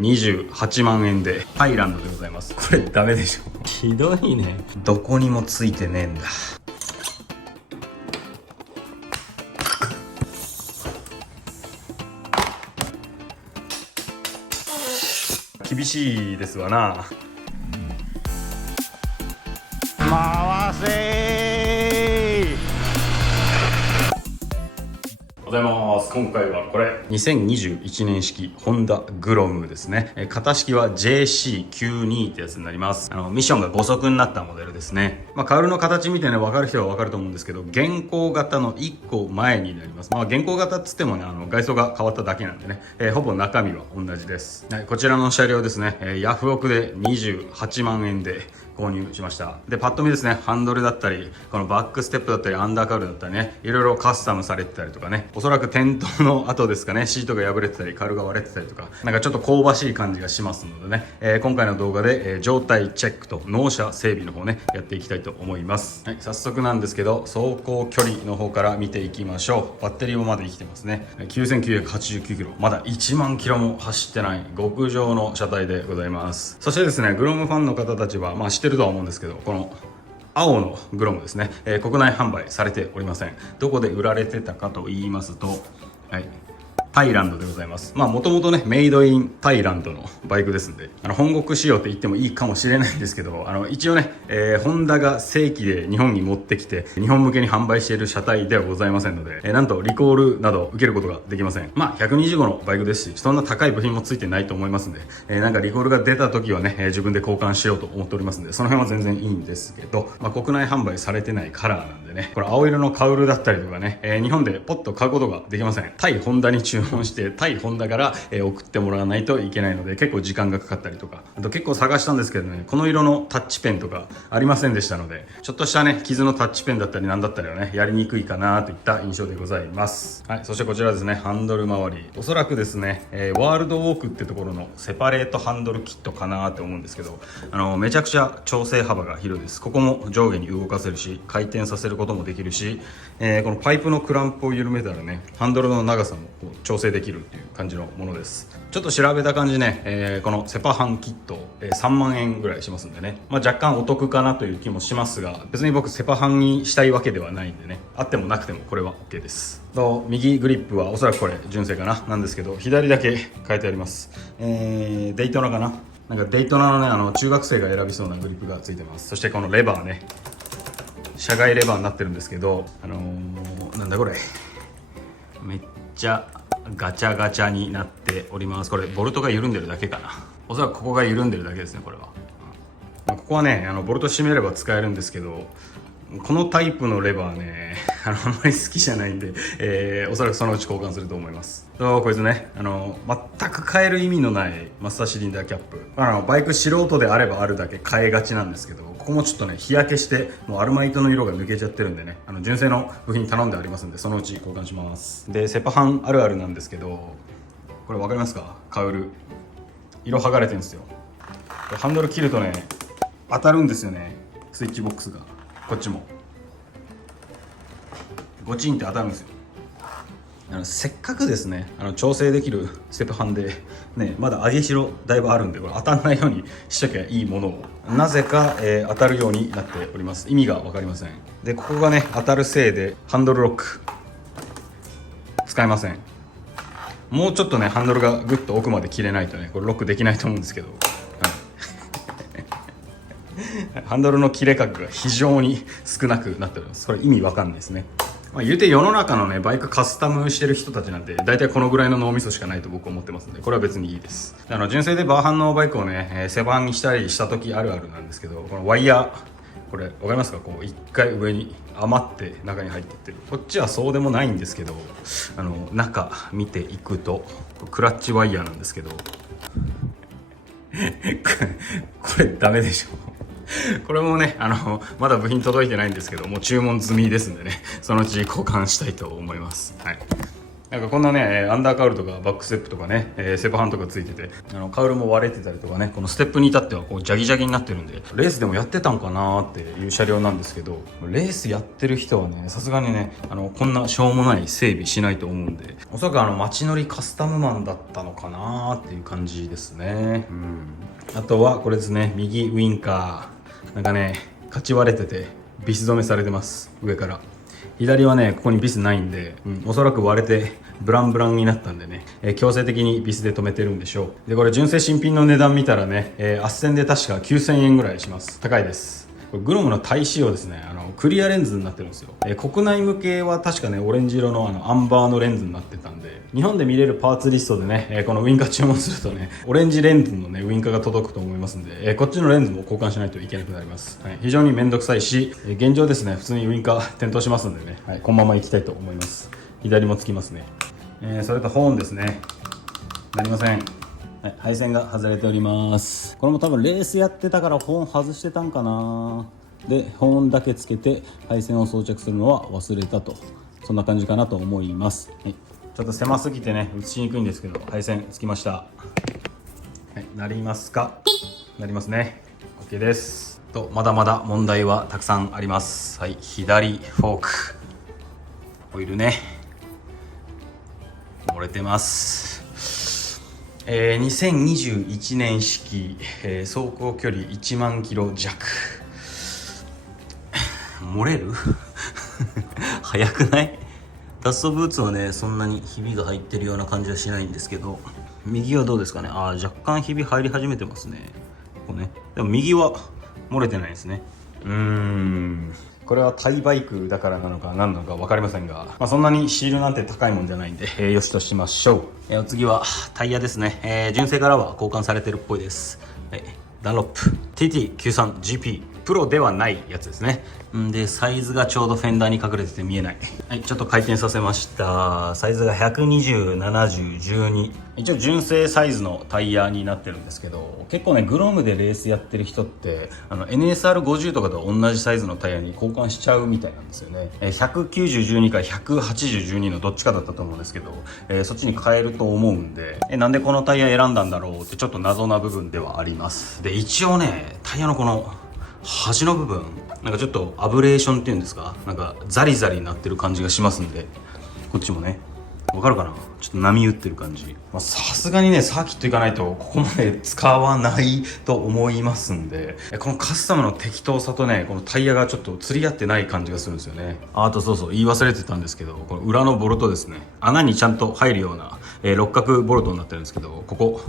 28万円でハイランドでございます。これダメでしょ。ひどいね。どこにもついてねえんだ。厳しいですわな。回せー。おはようございます。今回はこれ2021年式ホンダグロムですね。型式は JC92 ってやつになります。ミッションが5速になったモデルですね。カウルの形見てね、分かる人は分かると思うんですけど、現行型の1個前になります。現行型っつってもね、外装が変わっただけなんでね、ほぼ中身は同じです。はい、こちらの車両ですね、ヤフオクで28万円で購入しました。で、パッと見ですね、ハンドルだったり、このバックステップだったり、アンダーカウルだったりね、いろいろカスタムされてたりとかね、おそらく転倒の後ですかね、シートが破れてたり、カウルが割れてたりとか、なんかちょっと香ばしい感じがしますのでね、今回の動画で、状態チェックと納車整備の方ね、やっていきたいと思います。はい、早速なんですけど、走行距離の方から見ていきましょう。バッテリーもまだ生きてますね。9989キロ、まだ1万キロも走ってない極上の車体でございます。そしてですね、グロムファンの方たちは、知ってるとは思うんですけど、この青のグロムですね、国内販売されておりません。どこで売られてたかと言いますと、はい、タイランドでございます。もともとね、メイドインタイランドのバイクですんで、本国仕様って言ってもいいかもしれないんですけど、一応ね、ホンダが正規で日本に持ってきて、日本向けに販売している車体ではございませんので、なんとリコールなど受けることができません。125のバイクですし、そんな高い部品もついてないと思いますんで、なんかリコールが出た時はね、自分で交換しようと思っておりますんで、その辺は全然いいんですけど、国内販売されてないカラーなんでね、これ青色のカウルだったりとかね、日本でポッと買うことができません。対ホンダに注文して対ホンダから、送ってもらわないといけないので、結構時間がかかったりとか、あと結構探したんですけどね、この色のタッチペンとかありませんでしたので、ちょっとしたね、傷のタッチペンだったりなんだったりはね、やりにくいかなといった印象でございます。はい、そしてこちらですね、ハンドル周り、おそらくですね、ワールドウォークってところのセパレートハンドルキットかなと思うんですけど、めちゃくちゃ調整幅が広いです。ここも上下に動かせるし、回転させることもできるし、このパイプのクランプを緩めたらね、ハンドルの長さもこう調整できるっていう感じのものです。ちょっと調べた感じね、このセパハンキット、3万円ぐらいしますんでね、若干お得かなという気もしますが、別に僕セパハンにしたいわけではないんでね、あってもなくてもこれは OK です。と右グリップはおそらくこれ純正かななんですけど、左だけ変えてあります。デイトナかな、なんかデイトナのね、中学生が選びそうなグリップがついてます。そしてこのレバーね、車外レバーになってるんですけど、なんだこれ、めっちゃガチャガチャになっております。これボルトが緩んでるだけかな。おそらくここが緩んでるだけですね、これは。ここはね、ボルト締めれば使えるんですけど、このタイプのレバーね、あんまり好きじゃないんで、おそらくそのうち交換すると思います。こいつね、全く変える意味のないマスターシリンダーキャップ。バイク素人であればあるだけ変えがちなんですけど、ここもちょっとね、日焼けして、もうアルマイトの色が抜けちゃってるんでね、純正の部品頼んでありますんで、そのうち交換します。で、セパハンあるあるなんですけど、これ分かりますか？カウル。色剥がれてるんですよ。ハンドル切るとね、当たるんですよね、スイッチボックスが。こっちもゴチンって当たるんですよ。せっかくですね、調整できるセパハンでね、まだ上げしろだいぶあるんで、これ当たらないようにしときゃいいものをなぜか、当たるようになっております。意味が分かりません。で、ここがね当たるせいでハンドルロック使えません。もうちょっとね、ハンドルがグッと奥まで切れないとね、これロックできないと思うんですけど、ハンドルの切れ角が非常に少なくなっております。これ意味わかんないですね。言うて世の中のね、バイクカスタムしてる人たちなんて大体このぐらいの脳みそしかないと僕は思ってますんで、これは別にいいです。純正でバーハンのバイクをね、セバンにしたりした時あるあるなんですけど、このワイヤー、これ分かりますか？こう一回上に余って中に入っていってる。こっちはそうでもないんですけど、中見ていくとクラッチワイヤーなんですけどこれダメでしょ。これもね、まだ部品届いてないんですけど、もう注文済みですんでね、そのうち交換したいと思います。はい。なんかこんなねアンダーカウルとかバックステップとかね、セパハンとかついてて、カウルも割れてたりとかね、このステップに至ってはこうジャギジャギになってるんで、レースでもやってたんかなーっていう車両なんですけど、レースやってる人はねさすがにねこんなしょうもない整備しないと思うんで、おそらく街乗りカスタムマンだったのかなーっていう感じですね。あとはこれですね、右ウインカーなんかねかち割れててビス止めされてます、上から。左はねここにビスないんで、おそらく割れてブランブランになったんでね、強制的にビスで止めてるんでしょう。でこれ純正新品の値段見たらね、斡旋で確か9000円ぐらいします。高いです。グロムのタイ仕様ですね。クリアレンズになってるんですよ。国内向けは確かねオレンジ色のアンバーのレンズになってたんで、日本で見れるパーツリストでね、このウインカー注文するとねオレンジレンズのねウインカーが届くと思いますんで、こっちのレンズも交換しないといけなくなります。非常に面倒くさいし、現状ですね普通にウインカー点灯しますんでね、このまま行きたいと思います。左もつきますね。それとホーンですね、なりません。配線が外れております。これも多分レースやってたからホーン外してたんかな。でホーンだけつけて配線を装着するのは忘れたと、そんな感じかなと思います。ちょっと狭すぎてね映しにくいんですけど、配線つきました。なりますか？なりますね。 OK ですと、まだまだ問題はたくさんあります。左フォークオイルね漏れてます。2021年式、走行距離1万キロ弱。漏れる早くない？ダストブーツはねそんなにひびが入ってるような感じはしないんですけど、右はどうですかね。若干ひび入り始めてますね。ここね、でも右は漏れてないですね。これはタイバイクだからなのか何なのか分かりませんが、そんなにシールなんて高いもんじゃないんで、よしとしましょう。お次はタイヤですね。純正からは交換されてるっぽいです。ダンロップ TT93GP プロではないやつですね。でサイズがちょうどフェンダーに隠れてて見えない。ちょっと回転させました。サイズが120/70/12、一応純正サイズのタイヤになってるんですけど、結構ねグロムでレースやってる人ってNSR50 とかと同じサイズのタイヤに交換しちゃうみたいなんですよね。190/12か180/12のどっちかだったと思うんですけど、そっちに変えると思うんで、なんでこのタイヤ選んだんだろうってちょっと謎な部分ではあります。で一応ねタイヤのこの端の部分なんかちょっとアブレーションっていうんですか、なんかザリザリになってる感じがしますんで、こっちもねわかるかな、ちょっと波打ってる感じ。さすがにねサーキット行かないとここまで使わないと思いますんで、このカスタムの適当さとねこのタイヤがちょっと釣り合ってない感じがするんですよね。あとそう言い忘れてたんですけど、この裏のボルトですね、穴にちゃんと入るような、六角ボルトになってるんですけど、ここ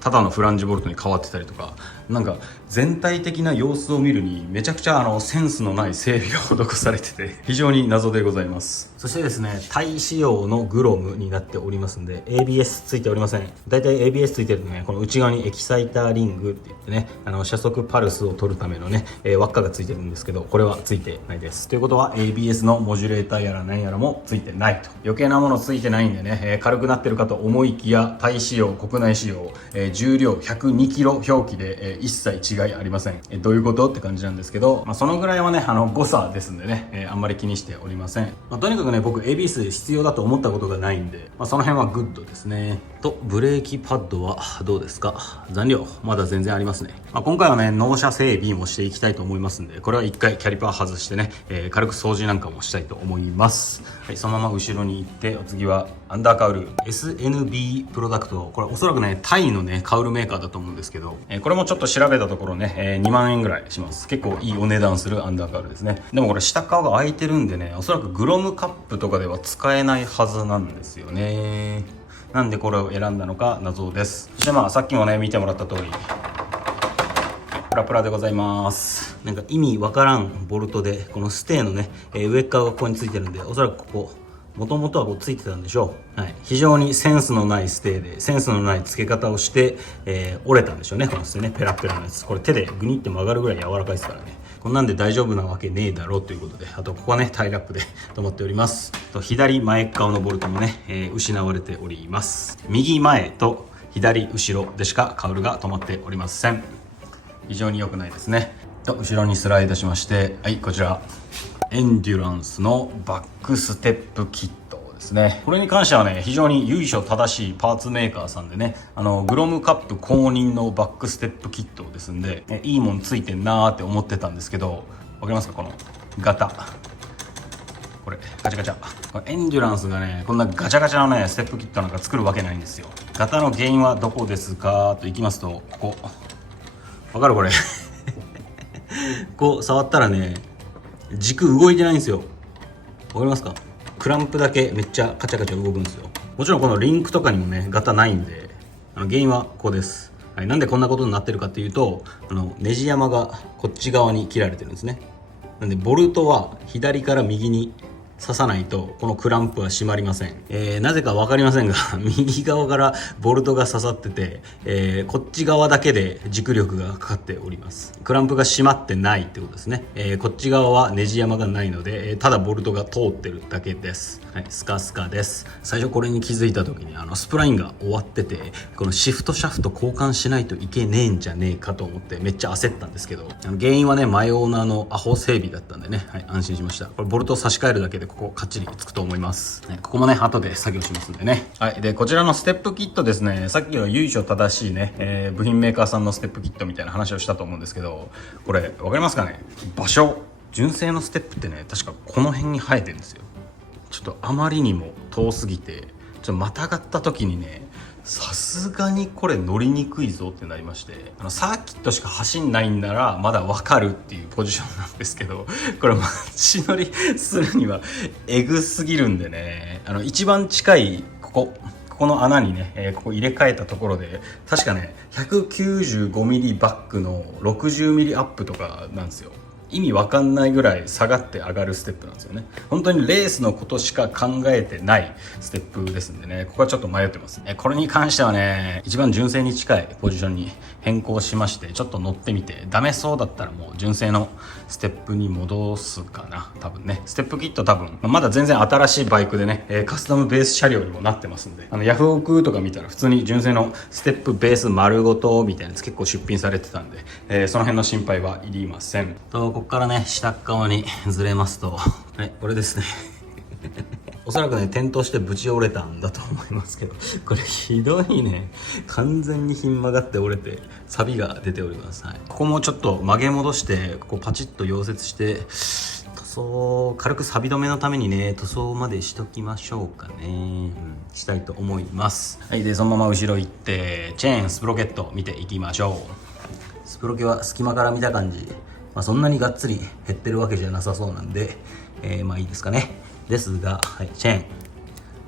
ただのフランジボルトに変わってたりとか、なんか全体的な様子を見るにめちゃくちゃセンスのない整備が施されてて非常に謎でございます。そしてですねタイ仕様のグロムになっておりますんで ABS ついておりません。だいたい ABS ついてるとねこの内側にエキサイターリングって言ってね車速パルスを取るためのね、輪っかがついてるんですけど、これはついてないです。ということは ABS のモジュレーターやら何やらもついてないと、余計なものついてないんでね、軽くなってるかと思いきやタイ仕様国内仕様、重量 102kg 表記で、一切違いありません。どういうことって感じなんですけど、そのぐらいはね誤差ですんでね、あんまり気にしておりません。とにかくね僕 ABS 必要だと思ったことがないんで、その辺はグッドですね。とブレーキパッドはどうですか？残量まだ全然ありますね。今回はね納車整備もしていきたいと思いますんで、これは一回キャリパー外してね、軽く掃除なんかもしたいと思います。そのまま後ろに行って、お次はアンダーカウル SNB プロダクト。これおそらくねタイのねカウルメーカーだと思うんですけど、これもちょっと調べたところね、2万円ぐらいします。結構いいお値段するアンダーカウルですね。でもこれ下側が開いてるんでね、おそらくグロムカップとかでは使えないはずなんですよね。なんでこれを選んだのか謎です。そしてさっきもね見てもらった通りプラプラでございます。なんか意味わからんボルトで、このステーのね、上側がここについてるんで、おそらくここもともとはこうついてたんでしょう。非常にセンスのないステーで、センスのない付け方をして、折れたんでしょうね。このステーね、ペラペラのやつ。これ手でグニって曲がるぐらい柔らかいですからね。こんなんで大丈夫なわけねえだろうということで、あとここはねタイラップで止まっております。左前側のボルトもね、失われております。右前と左後ろでしかカウルが止まっておりません。非常に良くないですね。と後ろにスライドしまして、こちらエンデュランスのバックステップキットですね。これに関してはね、非常に由緒正しいパーツメーカーさんでね、グロムカップ公認のバックステップキットですんで、いいもんついてんなーって思ってたんですけど、わかりますか、このガタ。これガチャガチャ、これエンデュランスがね、こんなガチャガチャのねステップキットなんか作るわけないんですよ。ガタの原因はどこですかといきますと、ここわかるこれこう触ったらね、軸動いてないんですよ。わかりますか。クランプだけめっちゃカチャカチャ動くんですよ。もちろんこのリンクとかにもねガタないんで、原因はここです。はい、なんでこんなことになってるかっていうと、ネジ山がこっち側に切られてるんですね。なんでボルトは左から右に刺さないとこのクランプは閉まりません。なぜか分かりませんが右側からボルトが刺さってて、こっち側だけで軸力がかかっております。クランプが閉まってないってことですね。こっち側はネジ山がないので、ただボルトが通ってるだけです。はい、スカスカです。最初これに気づいた時にスプラインが終わってて、このシフトシャフト交換しないといけねえんじゃねえかと思ってめっちゃ焦ったんですけど、原因はね前オーナーのアホ整備だったんでね、はい、安心しました。これボルトを差し替えるだけでここカッチリつくと思います。ここもね後で作業しますんでね。はい、でこちらのステップキットですね、さっきの由緒正しいね、部品メーカーさんのステップキットみたいな話をしたと思うんですけど、これ分かりますかね。場所、純正のステップってね確かこの辺に生えてるんですよ。ちょっとあまりにも遠すぎて、ちょっとまたがった時にね、さすがにこれ乗りにくいぞってなりまして、サーキットしか走んないんならまだ分かるっていうポジションなんですけど、これ街乗りするにはエグすぎるんでね、一番近いここの穴にね、ここ入れ替えたところで確かね 195mm バックの 60mm アップとかなんですよ。意味わかんないぐらい下がって上がるステップなんですよね。本当にレースのことしか考えてないステップですんでね、ここはちょっと迷ってます。これに関してはね、一番純正に近いポジションに変更しまして、ちょっと乗ってみてダメそうだったらもう純正のステップに戻すかな。多分ね、ステップキット多分まだ全然新しいバイクでね、カスタムベース車両にもなってますんで、ヤフオクとか見たら普通に純正のステップベース丸ごとみたいなやつ結構出品されてたんで、その辺の心配はいりません。ここからね下側にずれますと、はい、これですねおそらくね転倒してぶち折れたんだと思いますけど、これひどいね、完全にひん曲がって折れてサビが出ております。はい、ここもちょっと曲げ戻して、ここパチッと溶接して塗装軽くサビ止めのためにね塗装までしときましょうかね、したいと思います。はい、でそのまま後ろ行ってチェーンスプロケット見ていきましょう。スプロケは隙間から見た感じ、そんなにがっつり減ってるわけじゃなさそうなんで、まあいいですかね。ですが、はい、チェ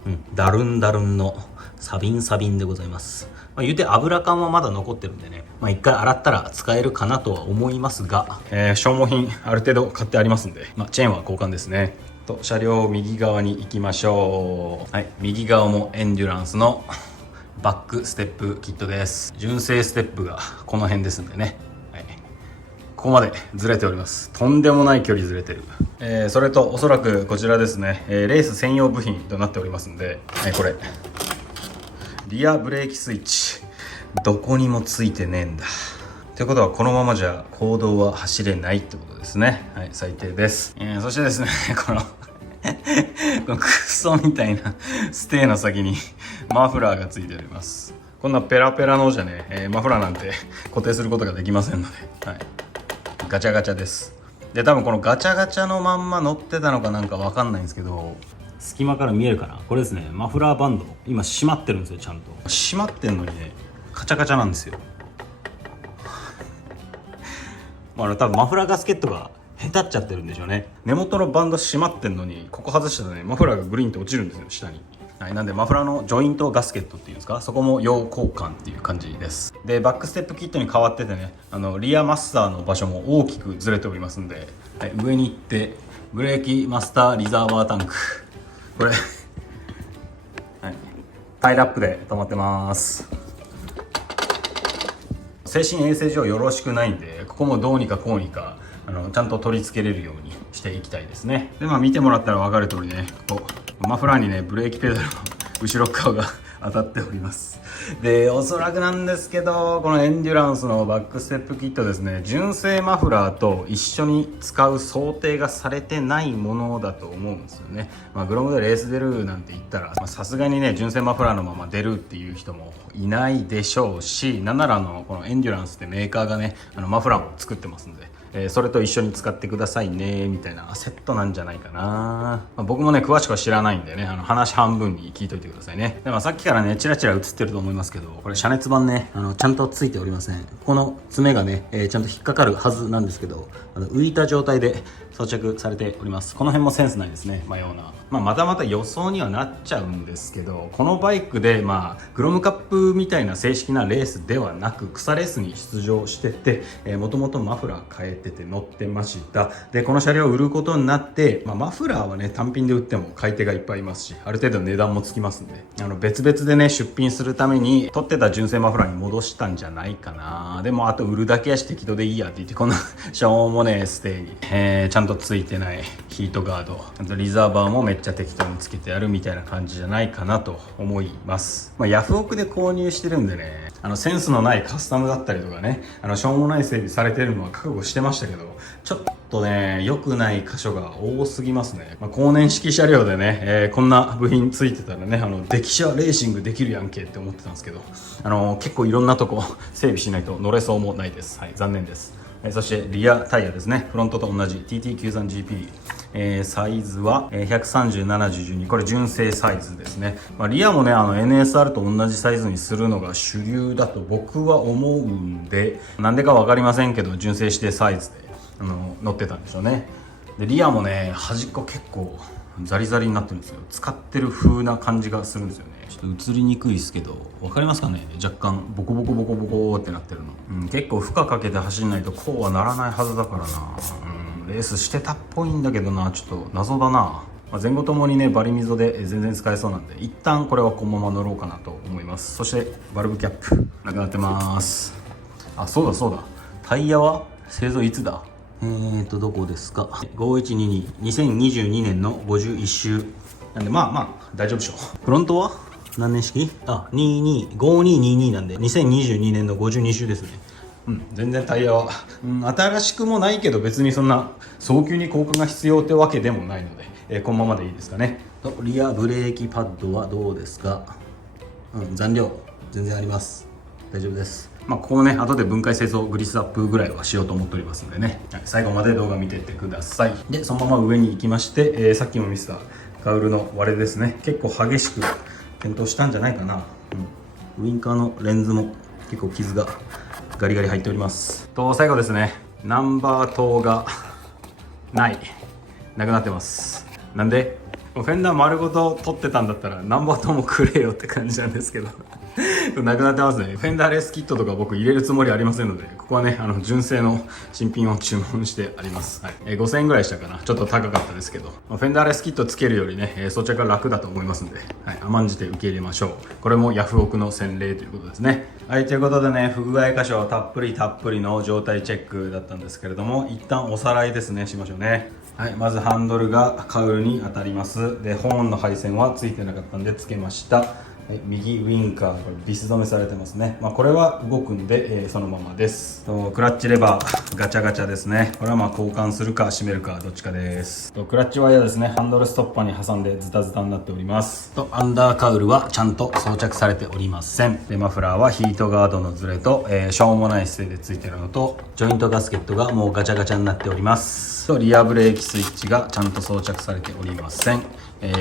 ーン、ダルンダルンのサビンサビンでございます。言うて油感はまだ残ってるんでね、一回洗ったら使えるかなとは思いますが、消耗品ある程度買ってありますんで、チェーンは交換ですね。と車両右側に行きましょう。はい、右側もエンデュランスのバックステップキットです。純正ステップがこの辺ですんでね、ここまでずれております。とんでもない距離ずれてる。それとおそらくこちらですね、レース専用部品となっておりますんで、これリアブレーキスイッチどこにもついてねえんだってことは、このままじゃ公道は走れないってことですね。はい、最低です。そしてですねこのクソみたいなステーの先にマフラーがついております。こんなペラペラのじゃね、マフラーなんて固定することができませんので、はい、ガチャガチャです。で多分このガチャガチャのまんま乗ってたのかなんかわかんないんですけど、隙間から見えるかな、これですね、マフラーバンド今閉まってるんですよ。ちゃんと閉まってんのにねカチャカチャなんですよ。多分マフラーガスケットがへたっちゃってるんでしょうね。根元のバンド閉まってんのに、ここ外したらねマフラーがグリーンって落ちるんですよ下に。はい、なんでマフラーのジョイントガスケットっていうんですか、そこも要交換っていう感じです。でバックステップキットに変わっててね、リアマスターの場所も大きくずれておりますんで、はい、上に行ってブレーキマスターリザーバータンク、これ、はい、タイルアップで止まってます。精神衛生上よろしくないんで、ここもどうにかこうにかちゃんと取り付けれるようにしていきたいですね。で見てもらったら分かる通りね、ここマフラーにねブレーキペダルの後ろ側が当たっております。で、おそらくなんですけど、このエンデュランスのバックステップキットですね、純正マフラーと一緒に使う想定がされてないものだと思うんですよね。グロムでレース出るなんて言ったら、さすがにね、純正マフラーのまま出るっていう人もいないでしょうし、なんならこのエンデュランスってメーカーがね、マフラーも作ってますんで、それと一緒に使ってくださいねみたいなセットなんじゃないかな。僕もね詳しくは知らないんでね、話半分に聞いといてくださいね。でもさっきからねチラチラ映ってると思いますけど、これ遮熱板ねちゃんとついておりません。この爪がね、ちゃんと引っかかるはずなんですけど、浮いた状態で装着されております。この辺もセンスないですね。ようなまたまた予想にはなっちゃうんですけど、このバイクでグロムカップみたいな正式なレースではなく草レースに出場してて、もともとマフラー変えてて乗ってました。でこの車両を売ることになって、マフラーはね単品で売っても買い手がいっぱいいますし、ある程度値段もつきますんで、別々でね出品するために取ってた純正マフラーに戻したんじゃないかな。でもあと売るだけやし適当でいいやって言って、こんなしょうもねえステーに、ちゃんとついてないヒートガード、あとリザーバーもめっちゃ適当につけてあるみたいな感じじゃないかなと思います。ヤフオクで購入してるんでね、センスのないカスタムだったりとかね、しょうもない整備されてるのは覚悟してましたけど、ちょっとね良くない箇所が多すぎますね。後年式車両でね、こんな部品ついてたらね、デキシャレーシングできるやんけって思ってたんですけど、結構いろんなとこ整備しないと乗れそうもないです。はい、残念です。そしてリアタイヤですね、フロントと同じ TT93GP、サイズは 130/7012、これ純正サイズですね。リアもねNSR と同じサイズにするのが主流だと僕は思うんで、なんでか分かりませんけど純正指定サイズで乗ってたんでしょうね。でリアもね端っこ結構ザリザリになってるんですよ。使ってる風な感じがするんですよね。ちょっと映りにくいですけど分かりますかね、若干ボコボコボコボコってなってるの、結構負荷かけて走んないとこうはならないはずだからな。レースしてたっぽいんだけどな、ちょっと謎だな。前後ともにねバリ溝で全然使えそうなんで、一旦これはこのまま乗ろうかなと思います。そしてバルブキャップなくなってます。あ、そうだそうだ、タイヤは製造いつだ、どこですか、5122、2022年の51周なんで、大丈夫でしょう。フロントは何年式、5222なんで2022年の52周ですね。全然タイヤは、新しくもないけど別にそんな早急に交換が必要ってわけでもないので、このままでいいですかね。とリアブレーキパッドはどうですか。残量全然あります。大丈夫です。ここね後で分解清掃グリスアップぐらいはしようと思っておりますのでね、最後まで動画見てってください。でそのまま上に行きまして、さっきも見せたカウルの割れですね、結構激しく転倒したんじゃないかな。ウインカーのレンズも結構傷がガリガリ入っております。と最後ですね、ナンバー灯がなくなってます。なんでフェンダー丸ごと取ってたんだったらナンバー灯もくれよって感じなんですけどなくなってますね。フェンダーレースキットとか僕入れるつもりありませんので、ここはね純正の新品を注文してあります。5000円ぐらいしたかな、ちょっと高かったですけど、フェンダーレースキットつけるよりね、装着が楽だと思いますんで、甘んじて受け入れましょう。これもヤフオクの洗礼ということですね。ということでね、不具合箇所たっぷりの状態チェックだったんですけれども、一旦おさらいですねしましょうね。まずハンドルがカウルに当たります。でホーンの配線はついてなかったんでつけました。右ウインカー、これビス止めされてますね。これは動くんで、そのままです。クラッチレバーガチャガチャですね。これは交換するか閉めるかどっちかです。クラッチワイヤーですね、ハンドルストッパーに挟んでズタズタになっております。アンダーカウルはちゃんと装着されておりません。でマフラーはヒートガードのズレと、しょうもない姿勢でついてるのと、ジョイントガスケットがもうガチャガチャになっております。リアブレーキスイッチがちゃんと装着されておりません。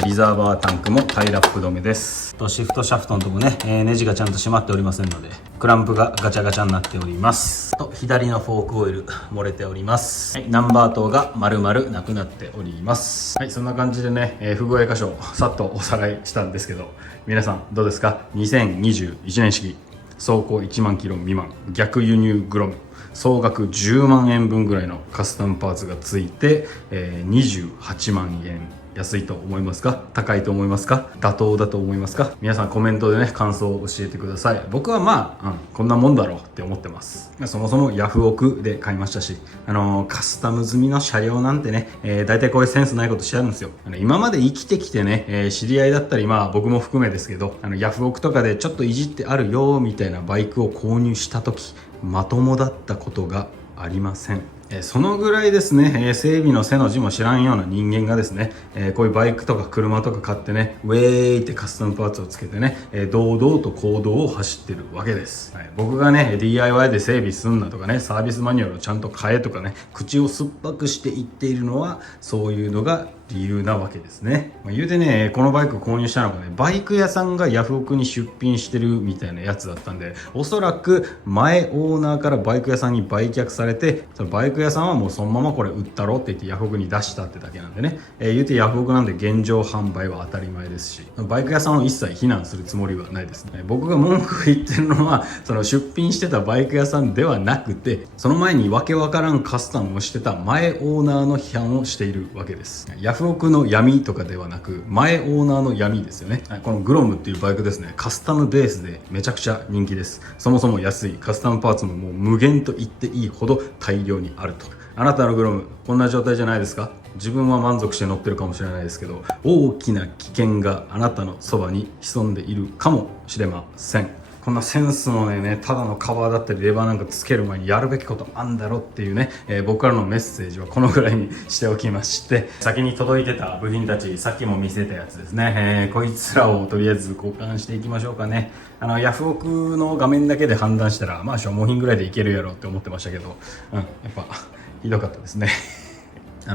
リザーバータンクもタイラップ止めです。シフトシャフトのとこね、ネジがちゃんと閉まっておりませんので、クランプがガチャガチャになっております。左のフォークオイル漏れております。ナンバー灯が丸々なくなっております。そんな感じでね、不具合箇所をさっとおさらいしたんですけど、皆さんどうですか。2021年式走行1万キロ未満、逆輸入グロム、総額10万円分ぐらいのカスタムパーツがついて、28万円安いと思いますか？高いと思いますか？妥当だと思いますか？皆さんコメントでね、感想を教えてください。僕はこんなもんだろうって思ってます。そもそもヤフオクで買いましたし、カスタム済みの車両なんてね、大体こういうセンスないことしてあるんですよ。今まで生きてきてね、知り合いだったり、僕も含めですけど、ヤフオクとかでちょっといじってあるよみたいなバイクを購入した時、まともだったことがありません。そのぐらいですね、整備の背の字も知らんような人間がですね、こういうバイクとか車とか買ってね、ウェーイってカスタムパーツをつけてね、堂々と公道を走ってるわけです。僕がね、DIY で整備すんなとかね、サービスマニュアルをちゃんと変えとかね、口を酸っぱくして言っているのは、そういうのが理由なわけですね。言うてね、このバイク購入したのがね、バイク屋さんがヤフオクに出品してるみたいなやつだったんで、おそらく前オーナーからバイク屋さんに売却されて、そのバイク屋さんはもうそのままこれ売ったろって言ってヤフオクに出したってだけなんでね、言うてヤフオクなんで現状販売は当たり前ですし、バイク屋さんを一切非難するつもりはないですね。僕が文句を言ってるのは、その出品してたバイク屋さんではなくて、その前にわけわからんカスタムをしてた前オーナーの批判をしているわけです。ヤフオクの闇とかではなく、前オーナーの闇ですよね。このグロムっていうバイクですね、カスタムベースでめちゃくちゃ人気です。そもそも安い、カスタムパーツももう無限と言っていいほど大量にあると。あなたのグロムこんな状態じゃないですか？自分は満足して乗ってるかもしれないですけど、大きな危険があなたのそばに潜んでいるかもしれません。こんなセンスのね、ただのカバーだったりレバーなんかつける前にやるべきことあんだろっていうね、僕からのメッセージはこのぐらいにしておきまして、先に届いてた部品たち、さっきも見せたやつですね、こいつらをとりあえず交換していきましょうかね。ヤフオクの画面だけで判断したら消耗品ぐらいでいけるやろって思ってましたけど、やっぱひどかったですね。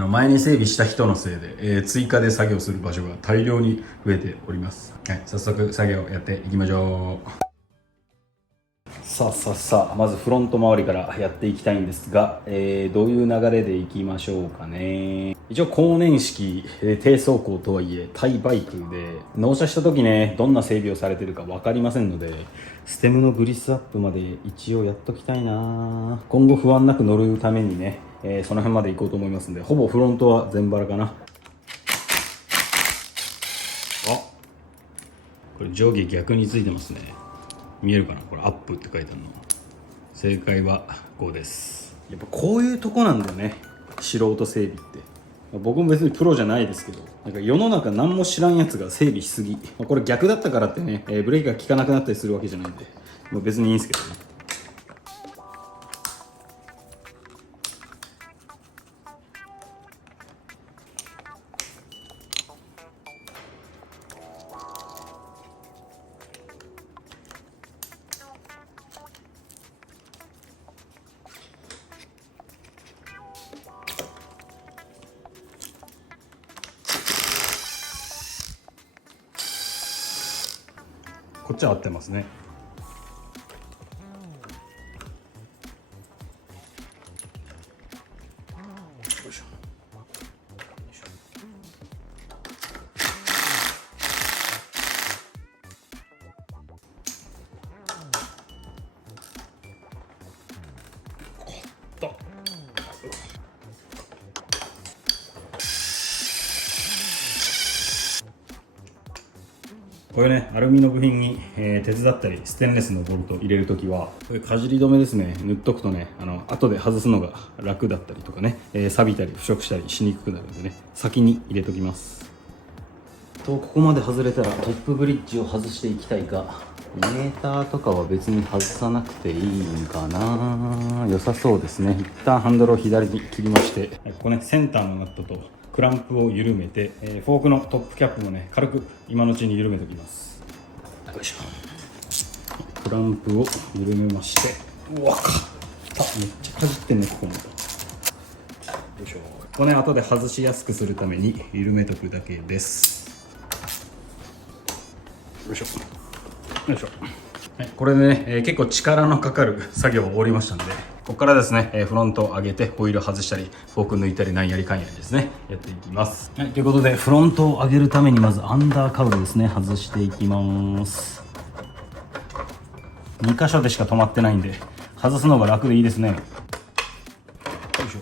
前に整備した人のせいで、追加で作業する場所が大量に増えております。はい、早速作業やっていきましょう。さあまずフロント周りからやっていきたいんですが、どういう流れでいきましょうかね。一応後年式、低走行とはいえタイバイクで納車した時ね、どんな整備をされてるか分かりませんので、ステムのグリスアップまで一応やっときたいな。今後不安なく乗るためにね、その辺まで行こうと思いますんで、ほぼフロントは全バラかな。これ上下逆についてますね。見えるかな、これアップって書いてあるの。正解は5です。やっぱこういうとこなんだよね、素人整備って。僕も別にプロじゃないですけど、なんか世の中何も知らんやつが整備しすぎ。これ逆だったからってね、ブレーキが効かなくなったりするわけじゃないんで、別にいいんですけどね。こっちは合ってますね。よいしょ。これね、アルミの部品に、鉄だったりステンレスのボルト入れるときは、これかじり止めですね、塗っとくとね、後で外すのが楽だったりとかね、錆びたり腐食したりしにくくなるんでね、先に入れときます。ここまで外れたらトップブリッジを外していきたいが、メーターとかは別に外さなくていいんかな。良さそうですね。一旦ハンドルを左に切りまして、ここね、センターのナットとクランプを緩めて、フォークのトップキャップもね、軽く今のうちに緩めておきます。よいしょ。クランプを緩めまして、うわかった、めっちゃかじってんね、ここも。よいしょ。ここね、後で外しやすくするために緩めとくだけです。よいしょ。よいしょ。はい、これでね、結構力のかかる作業が終わりましたんで、ここからですね、フロントを上げてホイール外したりフォーク抜いたりなんやりかんやりですね、やっていきます。はい、ということでフロントを上げるためにまずアンダーカウルですね、外していきます。2箇所でしか止まってないんで外すのが楽でいいですね。よいしょ。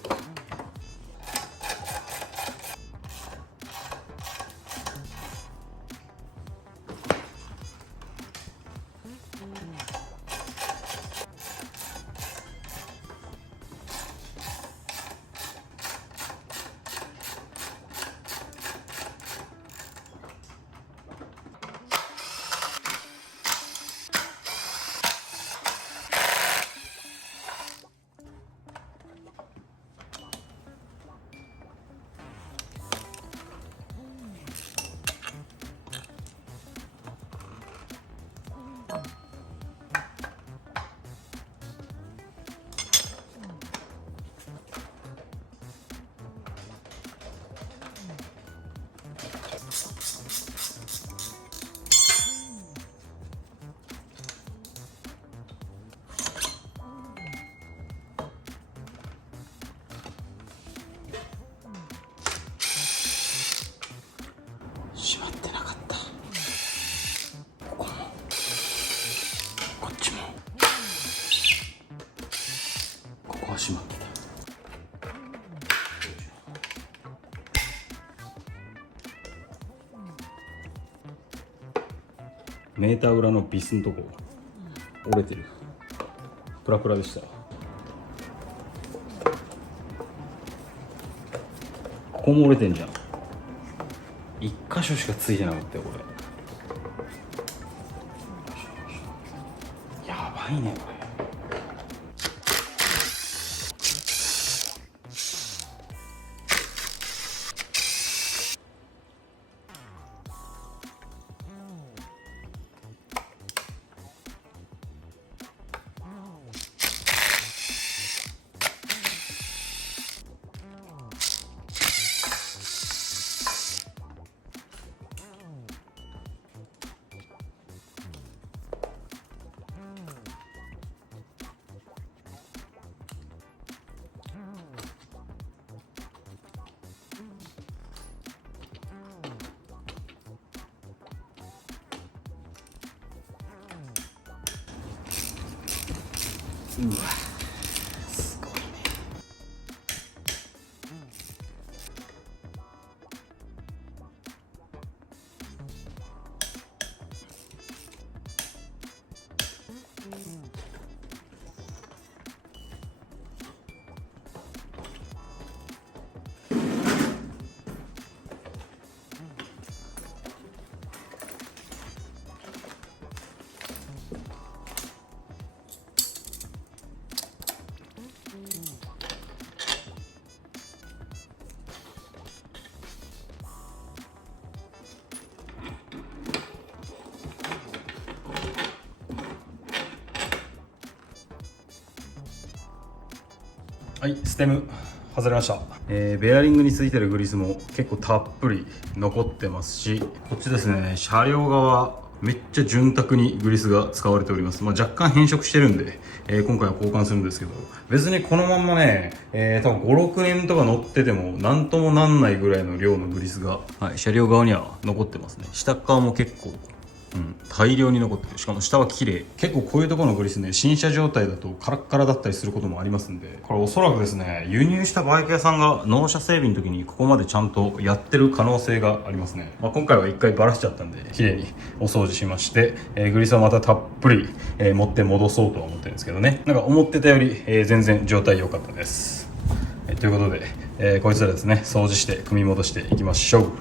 メーター裏のビスのとこ折れてる。プラプラでした。ここも折れてんじゃん。一箇所しかついてなかったよこれ。やばいねこれ。うわ、すごいね。はい、ステム外れました。ベアリングについてるグリスも結構たっぷり残ってますし、こっちですね、車両側めっちゃ潤沢にグリスが使われております。若干変色してるんで、今回は交換するんですけど、別にこのまんまね、多分5、6年とか乗っててもなんともなんないぐらいの量のグリスが、はい、車両側には残ってますね。下側も結構大量に残ってる。しかも下は綺麗。結構こういうところのグリスね、新車状態だとカラッカラだったりすることもありますんで、これおそらくですね、輸入したバイク屋さんが納車整備の時にここまでちゃんとやってる可能性がありますね。今回は一回バラしちゃったんで綺麗にお掃除しまして、グリスはまたたっぷり、持って戻そうとは思ってるんですけどね、なんか思ってたより、全然状態良かったです。ということで、こいつらですね、掃除して組み戻していきましょう。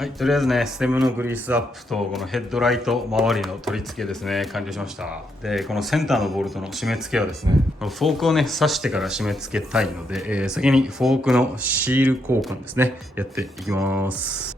はい、とりあえずね、ステムのグリースアップとこのヘッドライト周りの取り付けですね、完了しました。で、このセンターのボルトの締め付けはですね、このフォークをね刺してから締め付けたいので、先にフォークのシール交換ですね、やっていきます。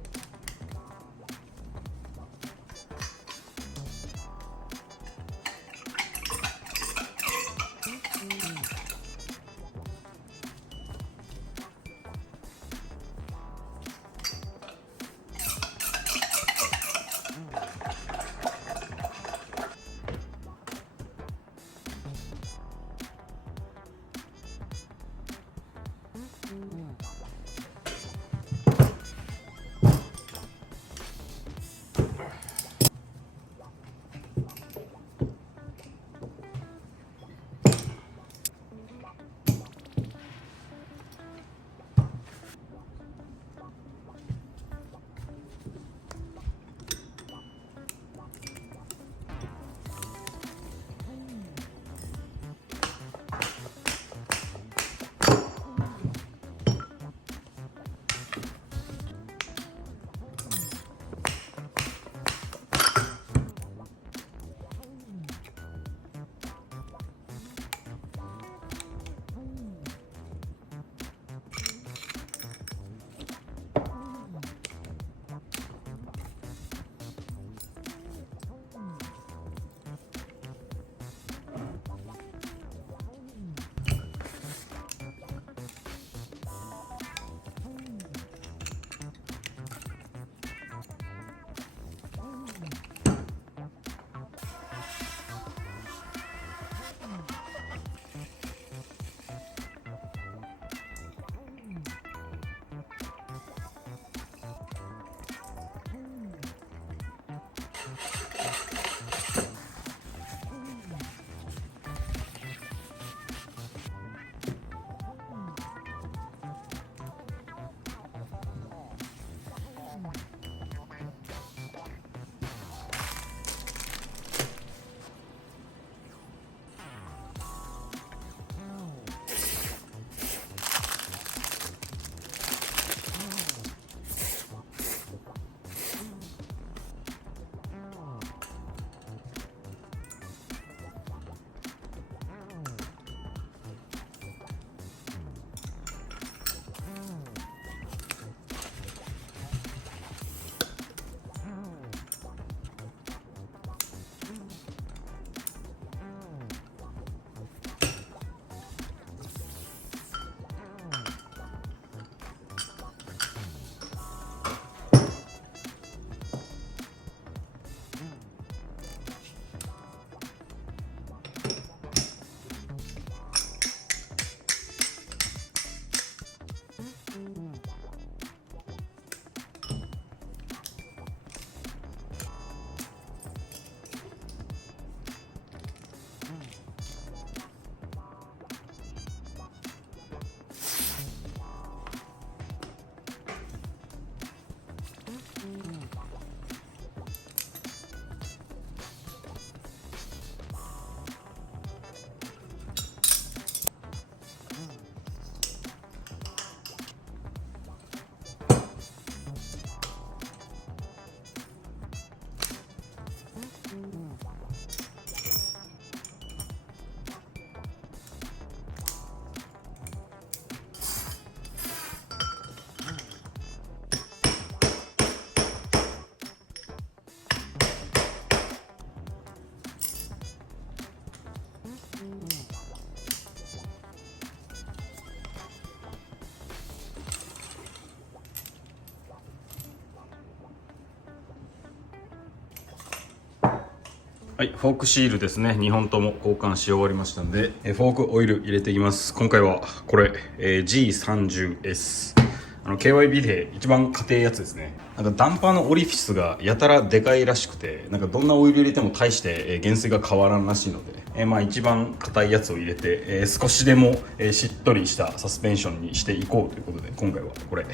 はい、フォークシールですね、2本とも交換し終わりましたんで、フォークオイル入れていきます。今回はこれ、G30S、KYB で一番家庭やつですね。なんかダンパーのオリフィスがやたらでかいらしくて、なんかどんなオイル入れても大して減衰が変わらんらしいので、まあ一番硬いやつを入れて、少しでもしっとりしたサスペンションにしていこうということで、今回はこれ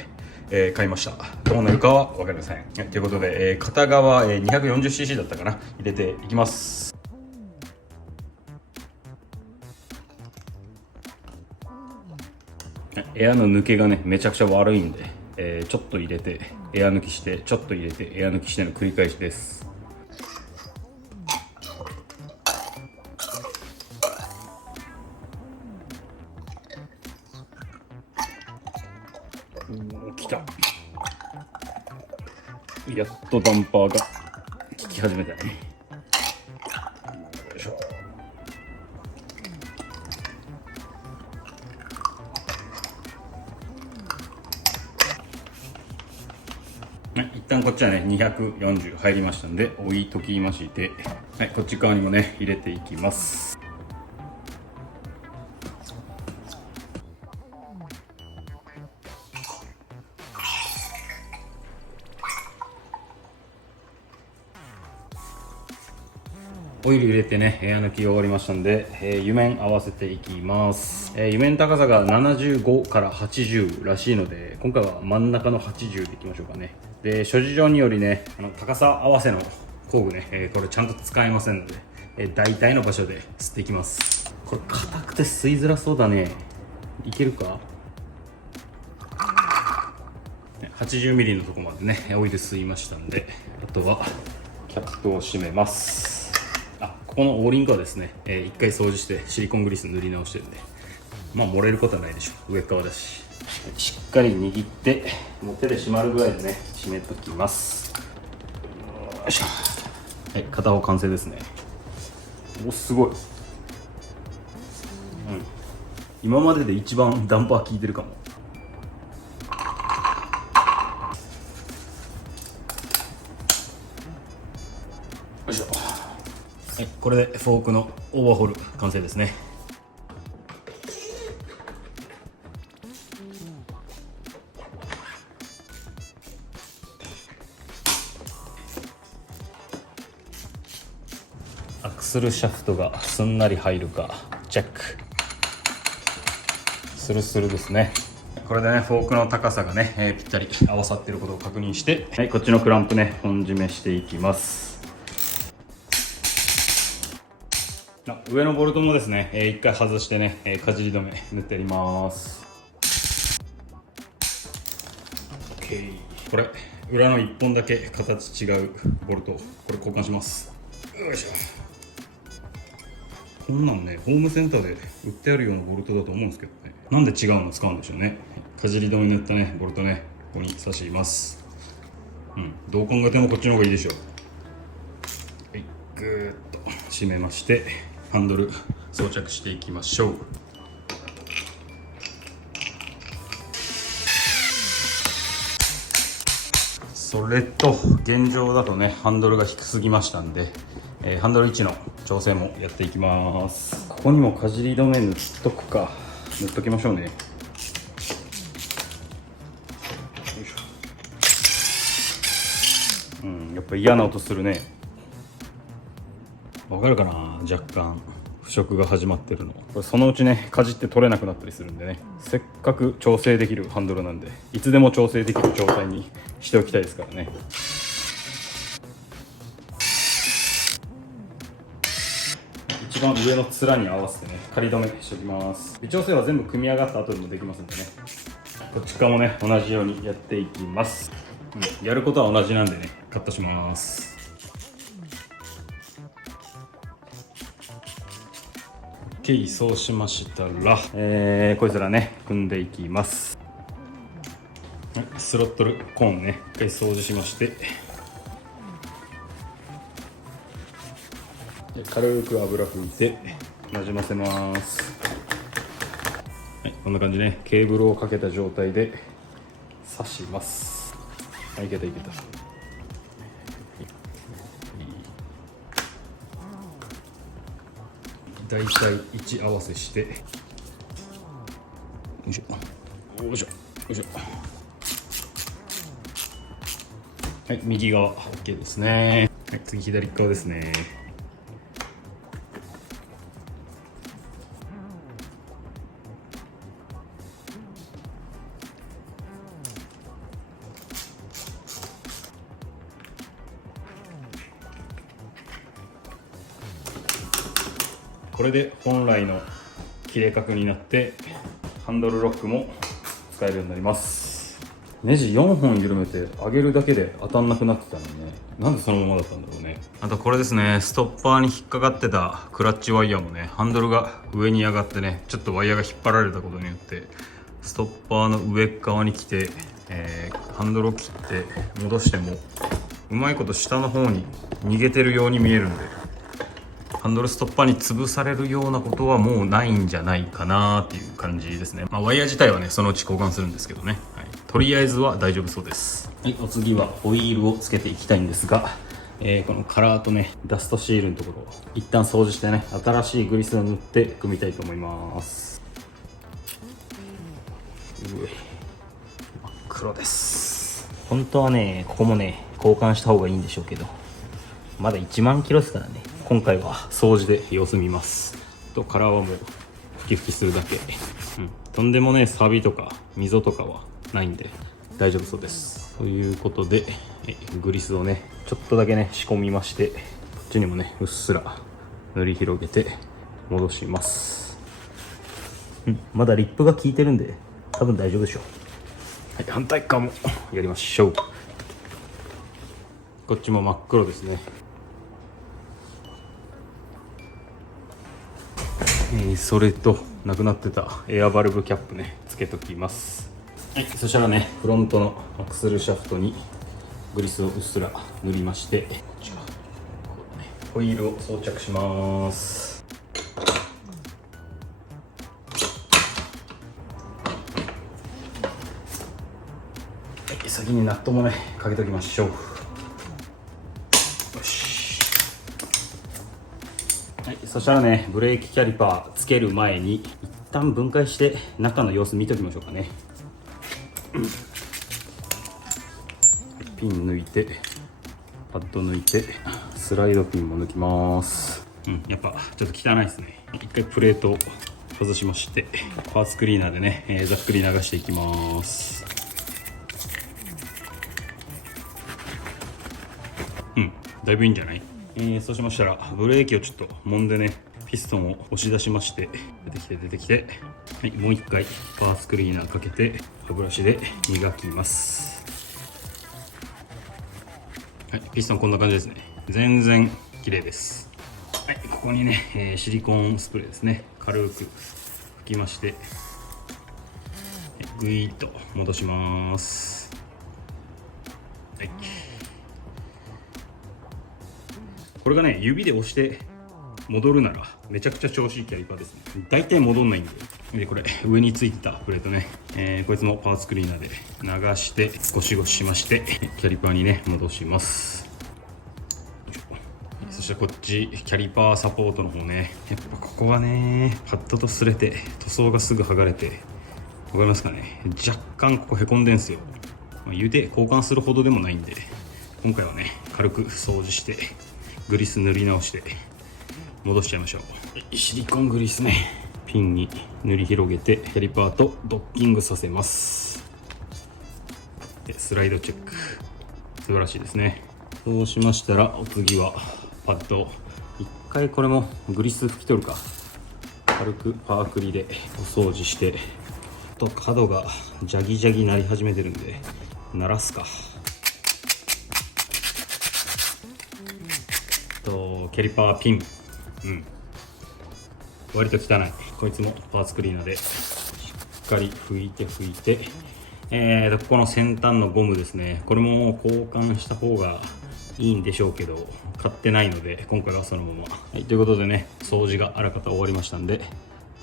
買いました。どうなるかは分かりません。ということで、片側 240cc だったかな、入れていきます。エアの抜けがねめちゃくちゃ悪いんで、ちょっと入れてエア抜きしてちょっと入れてエア抜きしての繰り返しです。来た。やっとダンパーが効き始めたね。よいしょ。はい、一旦こっちはね240入りましたんで置いときまして、はい、こっち側にもね入れていきます。オイル入れてねエア抜き終わりましたんで、湯面合わせていきます。湯面高さが75から80らしいので、今回は真ん中の80でいきましょうかね。で諸事情によりね高さ合わせの工具ね、これちゃんと使えませんので、大体の場所で吸っていきます。これ硬くて吸いづらそうだね。いけるか。80ミリのとこまでねオイル吸いましたんで、あとはキャップを閉めます。このオーリンクはですね、一回掃除してシリコングリス塗り直してるんで、まあ漏れることはないでしょう。上側だし、しっかり握ってもう手で締まるぐらいでね締めときます。よいしょ。はい、片方完成ですね。お、すごい。今までで一番ダンパー効いてるかも。よいしょ。はい、これでフォークのオーバーホール完成ですね。アクスルシャフトがすんなり入るかチェック。スルスルですね。これでねフォークの高さがね、ぴったり合わさっていることを確認して、はい、こっちのクランプね本締めしていきます。上のボルトもですね、一回外してね、かじり止め塗ってやります。 OK。 これ裏の1本だけ形違うボルト、これ交換します。よいしょ。こんなんねホームセンターで売ってあるようなボルトだと思うんですけどね、なんで違うの使うんでしょうね。かじり止め塗ったねボルトねここに差します。どう考えてもこっちの方がいいでしょう。はい、ぐーっと締めましてハンドル装着していきましょう。それと現状だとねハンドルが低すぎましたんで、ハンドル位置の調整もやっていきます。ここにもかじり止め塗っとくか。塗っときましょうね。よいしょ。やっぱ嫌な音するね。わかるかな。若干腐食が始まってるの。これそのうちねかじって取れなくなったりするんでね、せっかく調整できるハンドルなんでいつでも調整できる状態にしておきたいですからね。一番上の面に合わせてね仮止めしておきます。微調整は全部組み上がった後でもできますんでね、こっち側もね同じようにやっていきます。やることは同じなんでねカットします。OK、そうしましたら、こいつらね組んでいきます。スロットルコーンね一回掃除しまして、軽く油拭いてなじませます。はい、こんな感じねケーブルをかけた状態で刺します。はい、いけたいけた。大体位置合わせして、よいしょよいしょよいしょ。はい、右側 OK ですね。はい、次左側ですね。これで本来の切れ角になってハンドルロックも使えるようになります。ネジ4本緩めて上げるだけで当たんなくなってたのにね、なんでそのままだったんだろうね。あとこれですね、ストッパーに引っかかってたクラッチワイヤーもね、ハンドルが上に上がってね、ちょっとワイヤーが引っ張られたことによってストッパーの上側に来て、ハンドルを切って戻してもうまいこと下の方に逃げてるように見えるんで、ハンドルストッパーに潰されるようなことはもうないんじゃないかなっていう感じですね。ワイヤー自体はね、そのうち交換するんですけどね、はい、とりあえずは大丈夫そうです。はい、お次はホイールをつけていきたいんですが、このカラーとね、ダストシールのところを一旦掃除してね、新しいグリスを塗って組みたいと思います。真っ黒です。本当はね、ここもね交換した方がいいんでしょうけど、まだ1万キロですからね。今回は掃除で様子見ます。とカラーはもう吹き吹きするだけ、とんでもねサビとか溝とかはないんで大丈夫そうです。ということでグリスをねちょっとだけね仕込みまして、こっちにもねうっすら塗り広げて戻します。まだリップが効いてるんで多分大丈夫でしょう。はい、反対側もやりましょう。こっちも真っ黒ですね。それとなくなってたエアバルブキャップねつけときます。はい、そしたらねフロントのアクセルシャフトにグリスをうっすら塗りまして、こっちかホイールを装着します。はい、先にナットもねかけときましょう。はい、そしたらねブレーキキャリパーつける前に一旦分解して中の様子見ておきましょうかね。ピン抜いてパッド抜いてスライドピンも抜きます。やっぱちょっと汚いですね。一回プレートを外しましてパーツクリーナーでね、ざっくり流していきます。だいぶいいんじゃない？そうしましたらブレーキをちょっと揉んでねピストンを押し出しまして、出てきて、はい、もう一回パーツクリーナーかけて歯ブラシで磨きます。はい、ピストンこんな感じですね。全然綺麗です。はい、ここにね、シリコンスプレーですね、軽く拭きましてグイーッと戻します。はい、これがね指で押して戻るならめちゃくちゃ調子いいキャリパーですね。大体戻んないんで、これ上についてたプレートね、こいつもパーツクリーナーで流してゴシゴシしましてキャリパーにね戻します。そしてこっちキャリパーサポートの方ね、やっぱここはねパッドと擦れて塗装がすぐ剥がれて、わかりますかね、若干ここへこんでんすよ。言うて交換するほどでもないんで、今回はね軽く掃除してグリス塗り直して戻しちゃいましょう。シリコングリスねピンに塗り広げてキャリパーとドッキングさせます。でスライドチェック素晴らしいですね。そうしましたらお次はパッド一回これもグリス拭き取るか、軽くパークリでお掃除して、と角がジャギジャギなり始めてるんで鳴らすか。とキャリパーピン、割と汚い。こいつもパーツクリーナーでしっかり拭いてここの先端のゴムですね、これも交換した方がいいんでしょうけど買ってないので今回はそのまま。はい、ということでね掃除があらかた終わりましたんで、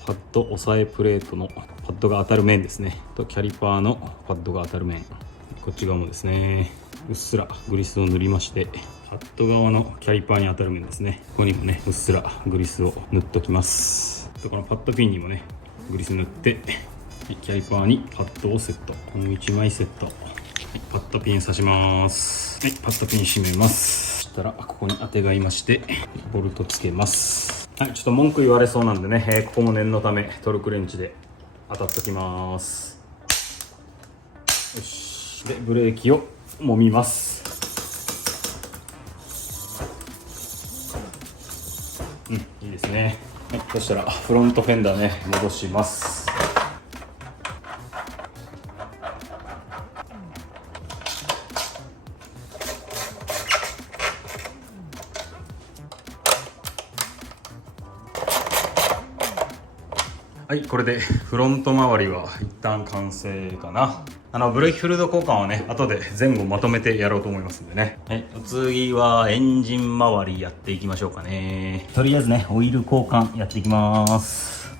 パッド押さえプレートのパッドが当たる面ですねとキャリパーのパッドが当たる面、こっち側もですねうっすらグリスを塗りまして、パッド側のキャリパーに当たる面ですね、ここにもねうっすらグリスを塗っときます。このパッドピンにもねグリス塗ってキャリパーにパッドをセット、この1枚セット、はい、パッドピン刺します。はい、パッドピン締めます。そしたらここに当てがいましてボルトつけます。はい、ちょっと文句言われそうなんでね、ここも念のためトルクレンチで当たっときます。よし、でブレーキを揉みます。いいですね。はい、そしたらフロントフェンダーね戻します。はい、これでフロント周りは一旦完成かな。ブレーキフルード交換はね、後で前後まとめてやろうと思いますんでね。はい、お次はエンジン周りやっていきましょうかね。とりあえずね、オイル交換やっていきます。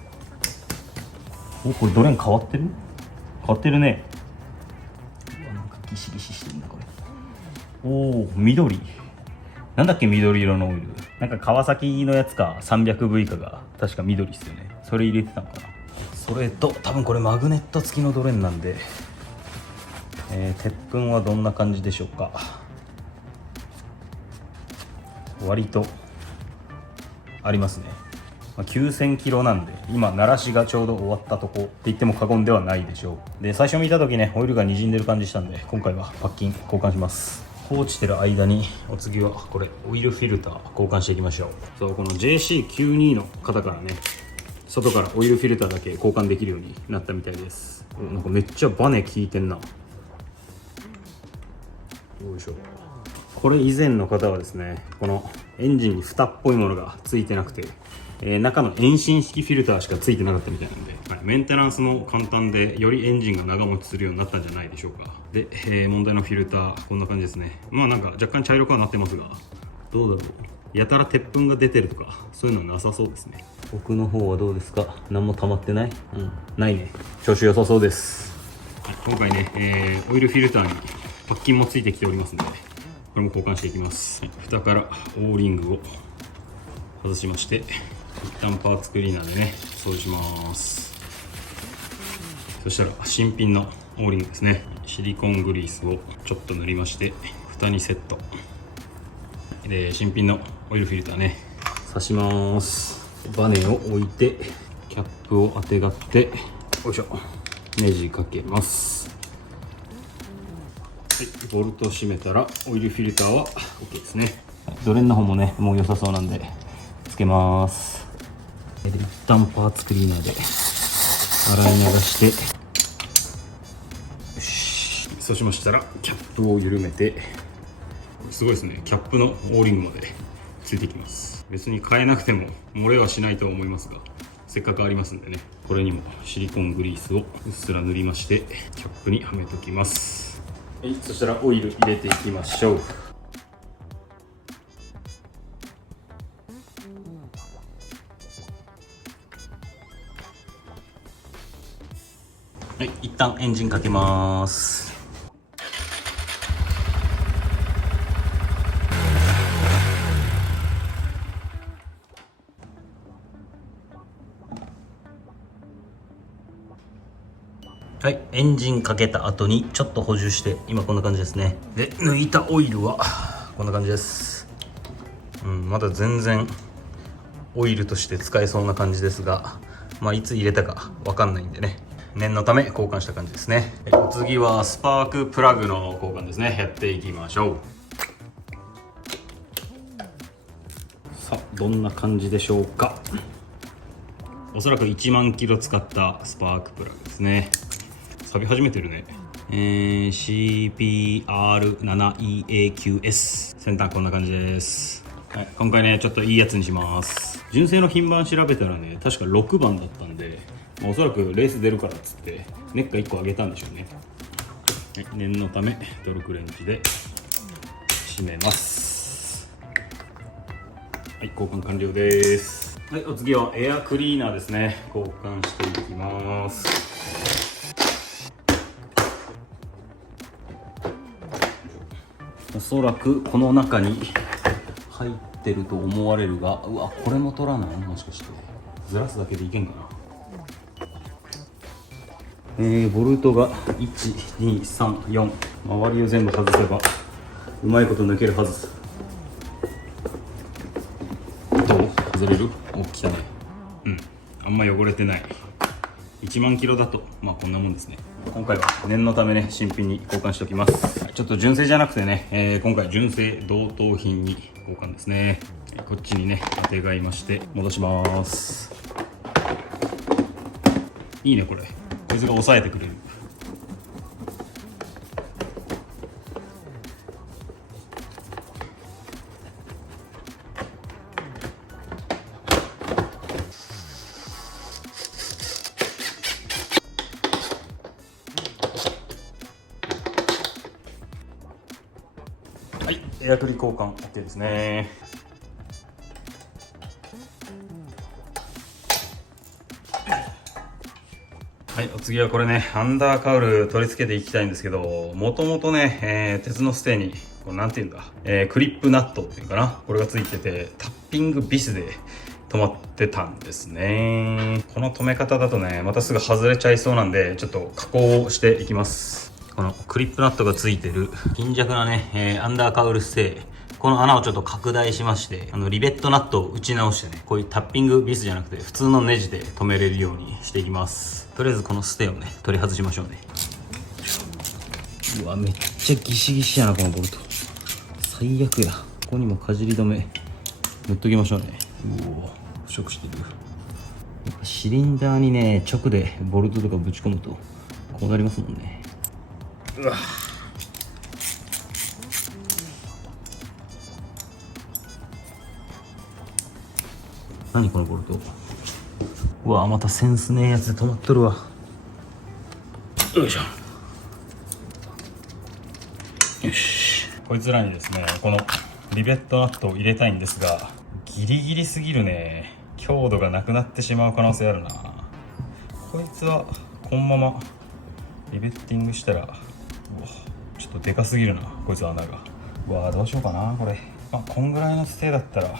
お、これドレーン変わってる？変わってるね。うわ、なんかギシギシしてるんだこれ。おお、緑。なんだっけ、緑色のオイル。なんか川崎のやつか 300V 以下が確か緑っすよね。それ入れてたのかな。それと多分これマグネット付きのドレーンなんで、鉄粉はどんな感じでしょうか。割とありますね。9000キロなんで、今鳴らしがちょうど終わったとこって言っても過言ではないでしょう。で、最初見た時ね、オイルが滲んでる感じしたんで、今回はパッキン交換します。放置してる間にお次はこれオイルフィルター交換していきましょう。そう、この JC92 の方からね、外からオイルフィルターだけ交換できるようになったみたいです。なんかめっちゃバネ効いてんな。よいしょ。これ以前の方はですね、このエンジンに蓋っぽいものがついてなくて、中の遠心式フィルターしかついてなかったみたいなんで、メンテナンスも簡単でよりエンジンが長持ちするようになったんじゃないでしょうか。で、問題のフィルターこんな感じですね。まあなんか若干茶色くはなってますが、どうだろう、やたら鉄粉が出てるとかそういうのはなさそうですね。奥の方はどうですか？何も溜まってない？ないね。調子良さそうです。今回ね、オイルフィルターにパッキンもついてきておりますので、これも交換していきます。蓋からオーリングを外しまして、一旦パーツクリーナーでね掃除します。そしたら新品のオーリングですね。シリコングリースをちょっと塗りまして蓋にセットで、新品のオイルフィルターね刺します。バネを置いてキャップをあてがって、よいしょ、ネジかけます。はい、ボルトを閉めたらオイルフィルターは OK ですね。ドレンの方もねもう良さそうなんでつけます。で、一旦パーツクリーナーで洗い流して、よし、そうしましたらキャップを緩めて、すごいですね、キャップのオーリングまでついてきます。別に変えなくても漏れはしないとは思いますが、せっかくありますんでね、これにもシリコングリースをうっすら塗りましてキャップにはめときます。はい、そしたらオイル入れていきましょう。はい、一旦エンジンかけます。はい、エンジンかけた後にちょっと補充して、今こんな感じですね。で、抜いたオイルはこんな感じです。まだ全然オイルとして使えそうな感じですが、いつ入れたかわかんないんでね、念のため交換した感じですね。お次はスパークプラグの交換ですね。やっていきましょう。さあ、どんな感じでしょうか。おそらく1万キロ使ったスパークプラグですね。錆び始めてるね。CPR7EAQS 先端こんな感じです。はい、今回ねちょっといいやつにします。純正の品番調べたらね、確か6番だったんで、おそらくレース出るからっつってネッカ1個上げたんでしょうね。はい、念のためトルクレンチで締めます。はい、交換完了です。はい、お次はエアクリーナーですね。交換していきます。おそらくこの中に入ってると思われるが、うわ、これも取らない？もしかしてずらすだけでいけんかな。ボルトが1234、周りを全部外せばうまいこと抜けるはず。どう？外れる？お、来たね。あんま汚れてない。1万キロだとこんなもんですね。今回は念のためね新品に交換しておきます。ちょっと純正じゃなくてね、今回純正同等品に交換ですね。こっちにねあてがいまして戻します。いいね、これ水が抑えてくれる。エアトリ交換 OK ですね。はい、お次はこれね、アンダーカウル取り付けていきたいんですけど、もともとね、鉄のステーに、これなんていうんだ、クリップナットっていうかな、これがついてて、タッピングビスで止まってたんですね。この止め方だとね、またすぐ外れちゃいそうなんで、ちょっと加工をしていきます。このクリップナットがついてる貧弱なね、アンダーカウルステー。この穴をちょっと拡大しまして、リベットナットを打ち直してね、こういうタッピングビスじゃなくて、普通のネジで止めれるようにしていきます。とりあえずこのステをね、取り外しましょうね。うわ、めっちゃギシギシやな、このボルト。最悪や。ここにもかじり止め、塗っときましょうね。うお、腐食してる。やっぱシリンダーにね、直でボルトとかぶち込むと、こうなりますもんね。うわ。何このボルト。うわ、またセンスねえやつで止まっとるわ。よいしょ。よし。こいつらにですね、このリベットナットを入れたいんですが、ギリギリすぎるね。強度がなくなってしまう可能性あるな。こいつはこのままリベッティングしたら、うわ、ちょっとでかすぎるな、こいつ穴が。うわ、どうしようかな、これ。まあ、こんぐらいのステだったら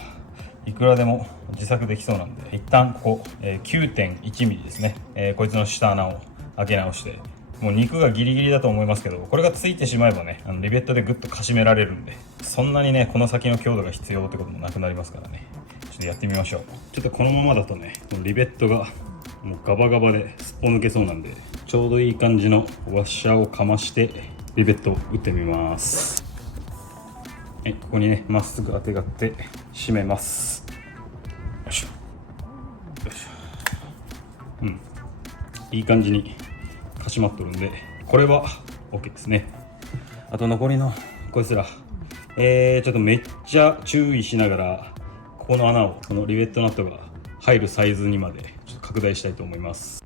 いくらでも自作できそうなんで、一旦ここ、9.1 ミリですね、こいつの下穴を開け直して、もう肉がギリギリだと思いますけど、これがついてしまえばね、リベットでグッとかしめられるんで、そんなにねこの先の強度が必要ってこともなくなりますからね。ちょっとやってみましょう。ちょっとこのままだとね、リベットがもうガバガバですっぽ抜けそうなんで、ちょうどいい感じのワッシャーをかましてリベットを打ってみます。はい、ここにねまっすぐ当てがって締めます。よいしょよいしょ。いい感じにかしまっとるんで、これは OK ですね。あと残りのこいつら、ちょっとめっちゃ注意しながら、ここの穴をこのリベットナットが入るサイズにまでちょっと拡大したいと思います。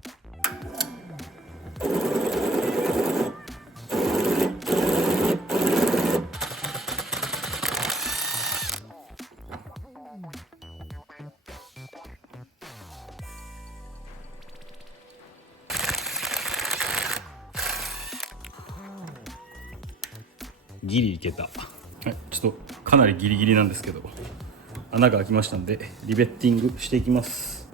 ギリいけた。はい、ちょっとかなりギリギリなんですけど、穴が開きましたんでリベッティングしていきます。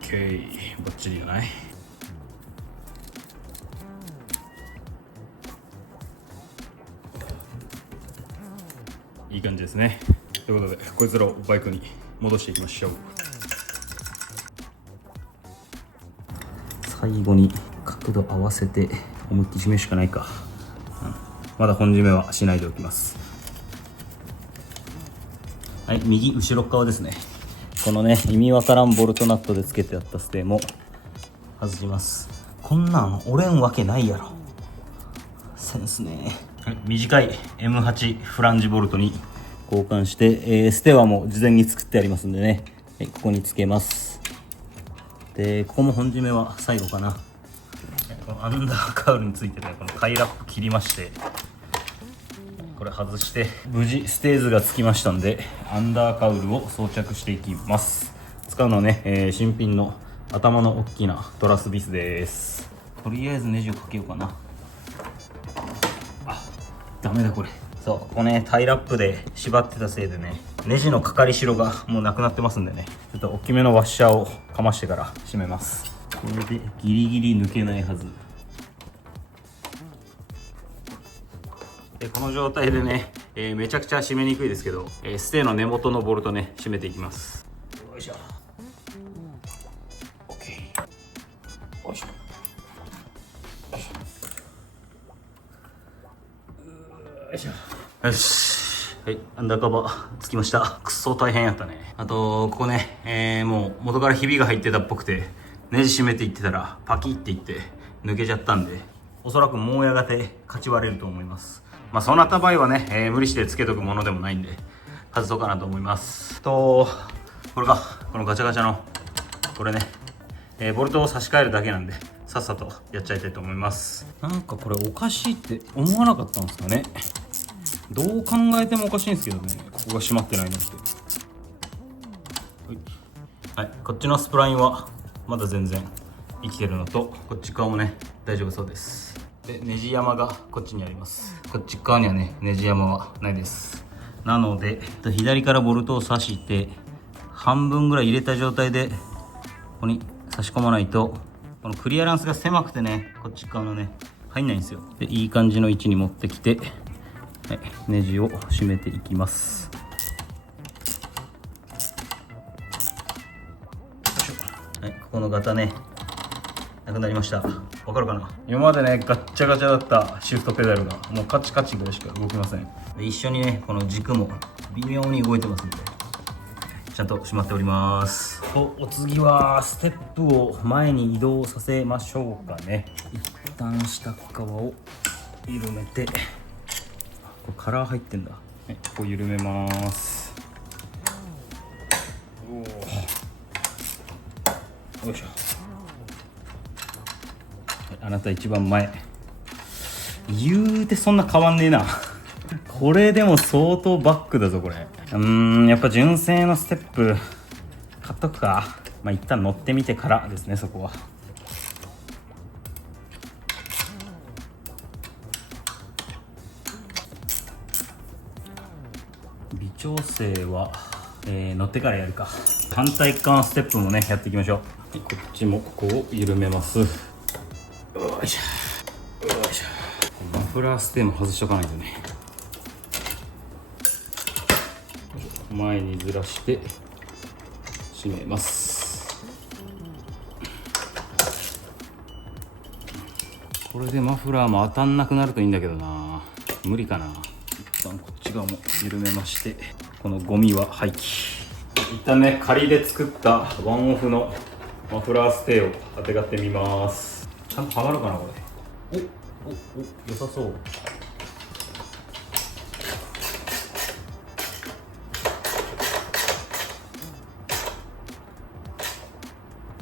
OK、バッチリじゃない。いい感じですね。ということでこいつらをバイクに戻していきましょう。最後に角度合わせて思いっきり締めるしかないか、まだ本締めはしないでおきます。はい、右後ろ側ですね。このね意味わからんボルトナットでつけてあったステーも外します。こんなん折れんわけないやろ。センスね。はい、短い M8 フランジボルトに交換して、ステはもう事前に作ってありますんでね、はい、ここにつけます。でここも本締めは最後かな。このアンダーカウルについてね、このタイラップ切りまして、これ外して無事ステーズがつきましたんで、アンダーカウルを装着していきます。使うのはね、新品の頭の大きなトラスビスです。とりあえずネジをかけようかな。あ、ダメだこれ。そう、ここねタイラップで縛ってたせいでね、ネジのかかりしろがもうなくなってますんでね、ちょっと大きめのワッシャーをかましてから締めます。これでギリギリ抜けないはずで、この状態でね、めちゃくちゃ締めにくいですけど、ステーの根元のボルトね締めていきます。よいしょ。 OK。 よいしょよいしょ。よし、はい、アンダーカバーつきました。くっそ大変やったね。あとここね、もう元からひびが入ってたっぽくて、ネジ締めていってたらパキっていって抜けちゃったんで、おそらくもうやがてかち割れると思います。まあそうなった場合はね、無理してつけとくものでもないんで外そうかなと思います。これか、このガチャガチャのこれね、ボルトを差し替えるだけなんで、些さっさとやっちゃいたいと思います。なんかこれおかしいって思わなかったんですかね。どう考えてもおかしいんですけどね、ここが閉まってないのって。はい、こっちのスプラインはまだ全然生きてるのと、こっち側もね大丈夫そうです。でネジ山がこっちにあります。こっち側にはねネジ山はないです。なので左からボルトを刺して半分ぐらい入れた状態でここに差し込まないと、このクリアランスが狭くてね、こっち側のね入んないんですよ。でいい感じの位置に持ってきて、はい、ネジを締めていきます。はい、ここのガタねなくなりました。わかるかな。今までねガッチャガチャだったシフトペダルがもうカチカチぐらいしか動きません。一緒にねこの軸も微妙に動いてますんでちゃんと閉まっております。お次はステップを前に移動させましょうかね。一旦下側を緩めて、これカラー入ってんだ。はい、ここ緩めます。よいしょ。あなた一番前。言うてそんな変わんねえなこれでも相当バックだぞこれ。やっぱ純正のステップ買っとくか。まあ一旦乗ってみてからですね、そこは。微調整は、乗ってからやるか。反対側のステップもねやっていきましょう。はい、こっちもここを緩めます。よいしょよいしょ。マフラーステム外しとかないとね。前にずらして閉めます。これでマフラーも当たんなくなるといいんだけどな。無理かな。一旦こっち側も緩めまして、このゴミは廃棄。一旦ね仮で作ったワンオフのマフラーステーを当てがってみます。ちゃんとはまるかなこれ。お良さそう。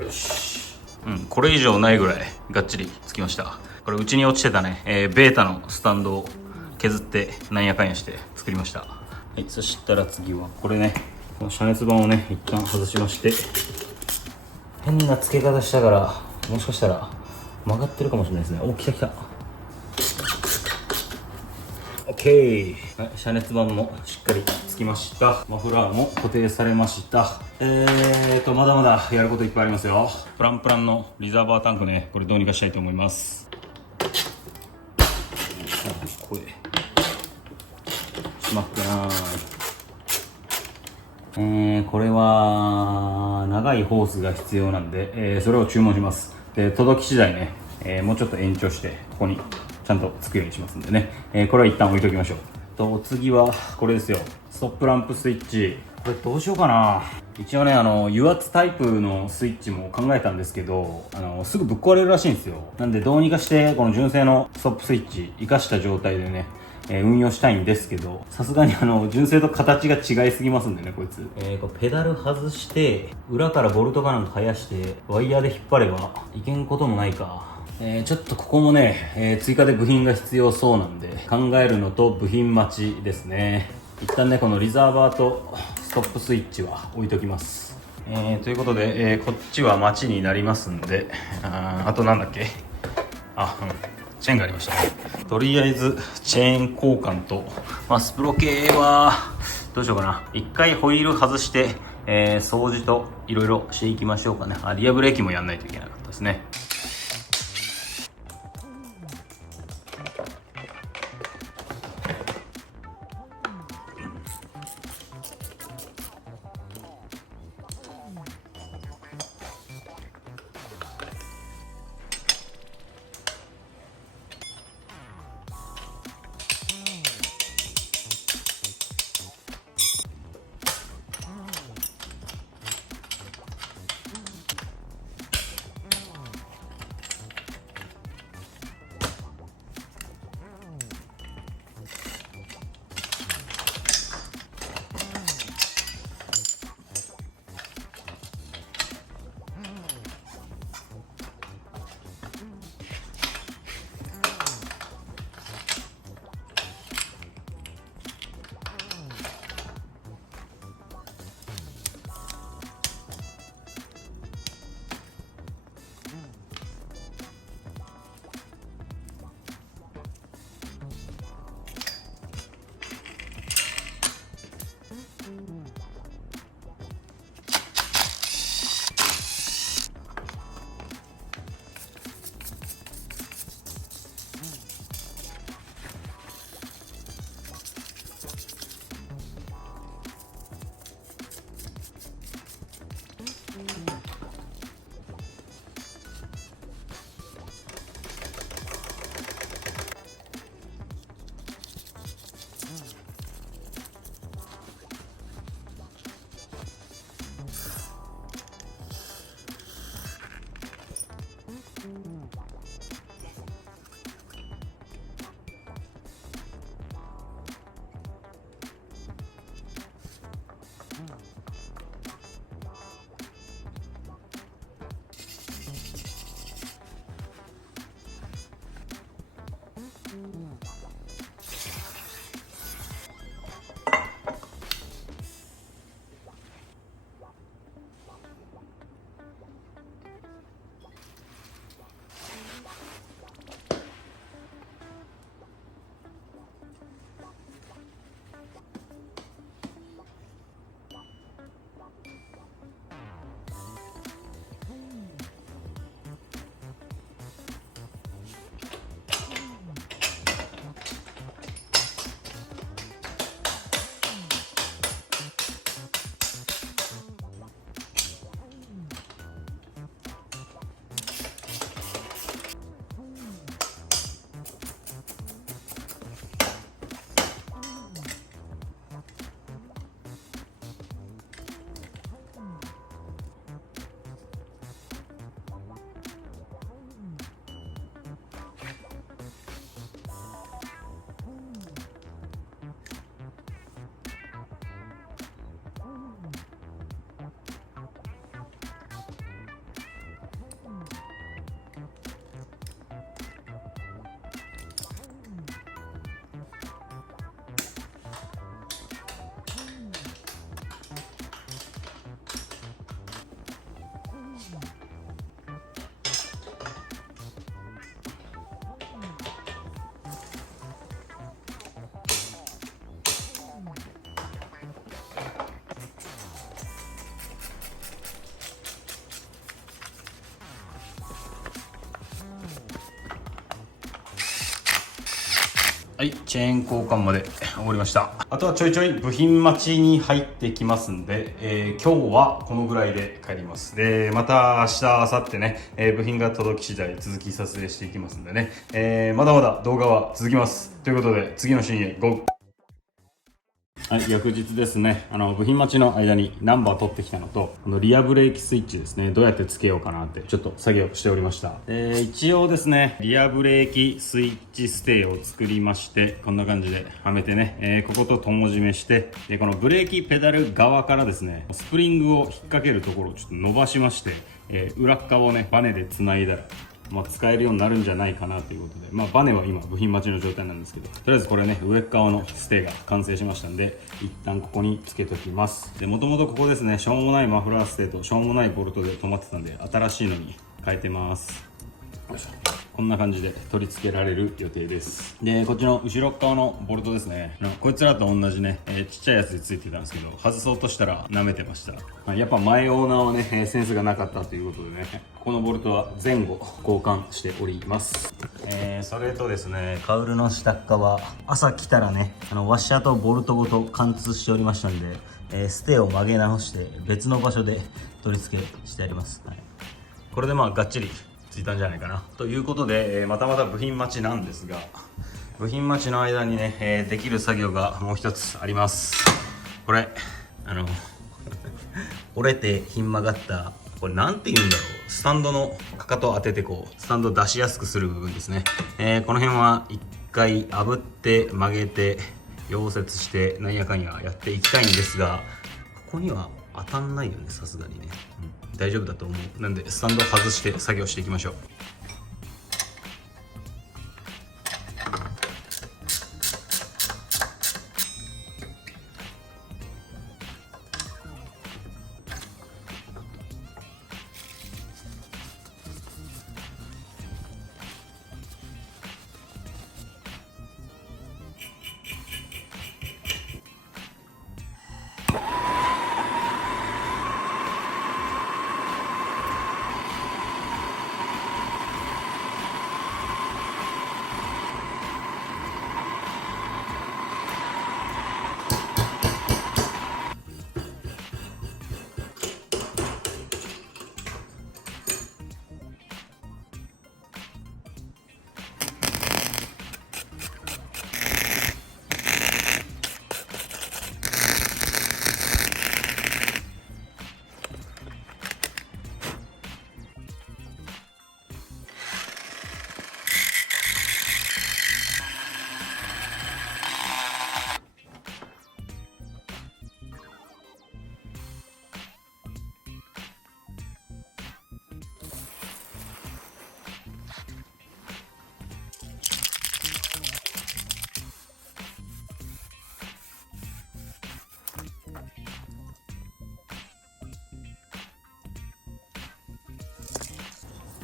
よし、これ以上ないぐらいがっちりつきました。これうちに落ちてたね、ベータのスタンドを削ってなんやかんやして作りました。はい、そしたら次はこれね、この遮熱板をね一旦外しまして、変な付け方したからもしかしたら曲がってるかもしれないですね。お、来た来た。OK、はい、遮熱板もしっかりつきました。マフラーも固定されました。まだまだやることいっぱいありますよ。プランプランのリザーバータンクね、これどうにかしたいと思います。これ閉まってない。これは長いホースが必要なんで、それを注文します。で届き次第ね、もうちょっと延長してここにちゃんとつくようにしますんでね、これは一旦置いときましょう。お次はこれですよ。ストップランプスイッチ。これどうしようかな。一応ね油圧タイプのスイッチも考えたんですけど、すぐぶっ壊れるらしいんですよ。なんでどうにかしてこの純正のストップスイッチ活かした状態でね、運用したいんですけど、さすがに純正と形が違いすぎますんでねこいつ。これペダル外して裏からボルトかなんか生やしてワイヤーで引っ張ればいけんこともないか。ちょっとここもね、追加で部品が必要そうなんで考えるのと部品待ちですね。一旦ねこのリザーバーとストップスイッチは置いときます。ということで、こっちは待ちになりますんで、あとなんだっけ、チェーンがありましたね。とりあえずチェーン交換と、スプロ系はどうしようかな。一回ホイール外して、掃除といろいろしていきましょうかね。リアブレーキもやんないといけなかったですね。はい、チェーン交換まで終わりました。あとはちょいちょい部品待ちに入ってきますんで、今日はこのぐらいで帰ります。で、また明日、明後日ね、部品が届き次第続き撮影していきますんでね、まだまだ動画は続きます。ということで、次のシーンへゴー。はい、翌日ですね、部品待ちの間にナンバー取ってきたのと、リアブレーキスイッチですね、どうやってつけようかなって、ちょっと作業しておりました。一応ですね、リアブレーキスイッチステーを作りまして、こんな感じではめてね、ここと友締めして、で、このブレーキペダル側からですね、スプリングを引っ掛けるところをちょっと伸ばしまして、裏側をね、バネで繋いだら、使えるようになるんじゃないかなということで、バネは今部品待ちの状態なんですけど、とりあえずこれね、上側のステーが完成しましたんで、一旦ここにつけときます。で、もともとここですね、しょうもないマフラーステーとしょうもないボルトで止まってたんで、新しいのに変えてます。よいしょ。こんな感じで取り付けられる予定です。で、こっちの後ろ側のボルトですね。こいつらと同じね、ちっちゃいやつでついてたんですけど、外そうとしたら舐めてました。やっぱ前オーナーはね、センスがなかったということでね、ここのボルトは前後交換しております。それとですね、カウルの下っ側、朝来たらね、ワッシャーとボルトごと貫通しておりましたんで、ステーを曲げ直して別の場所で取り付けしてあります。はい、これでがっちりついたんじゃないかなということで、またまた部品待ちなんですが、部品待ちの間にね、できる作業がもう一つあります。これ折れてひん曲がった、これなんて言うんだろう、スタンドのかかとを当ててこうスタンドを出しやすくする部分ですね。この辺は一回炙って曲げて溶接してなんやかんややっていきたいんですが、ここには当たんないよね、さすがにね、大丈夫だと思う。なんでスタンドを外して作業していきましょう。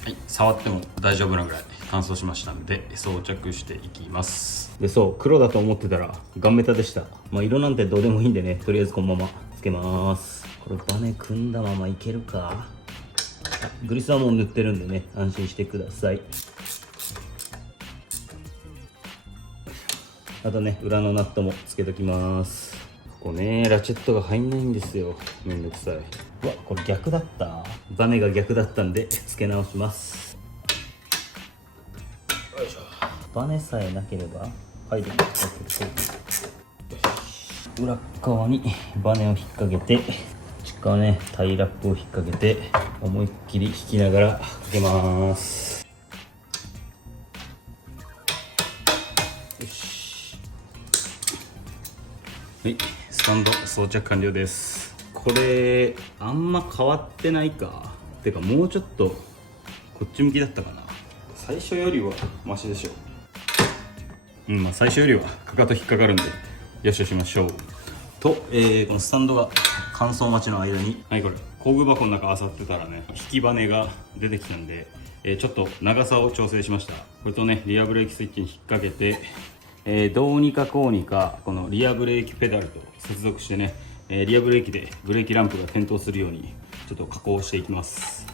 はい、触っても大丈夫なぐらい乾燥しましたんで装着していきます。で、そう黒だと思ってたらガンメタでした。色なんてどうでもいいんでね、とりあえずこのままつけます。これバネ組んだままいけるか。グリスはもう塗ってるんでね、安心してください。あとね、裏のナットもつけときます。ここね、ラチェットが入んないんですよ、めんどくさい。うわ、これ逆だった。バネが逆だったんで付け直します。よいしょ。バネさえなければ入るんですけど、裏側にバネを引っ掛けて、こっち側ね、タイラップを引っ掛けて思いっきり引きながらかけます。よし。はい、スタンド装着完了です。これあんま変わってないか。てかもうちょっとこっち向きだったかな。最初よりはマシでしょ。最初よりはかかと引っかかるんでよしとしましょう。と、このスタンドが乾燥待ちの間に、はい、これ工具箱の中漁ってたらね、引きバネが出てきたんで、ちょっと長さを調整しました。これとね、リアブレーキスイッチに引っ掛けて、どうにかこうにかこのリアブレーキペダルと接続してね、リアブレーキでブレーキランプが点灯するようにちょっと加工していきます。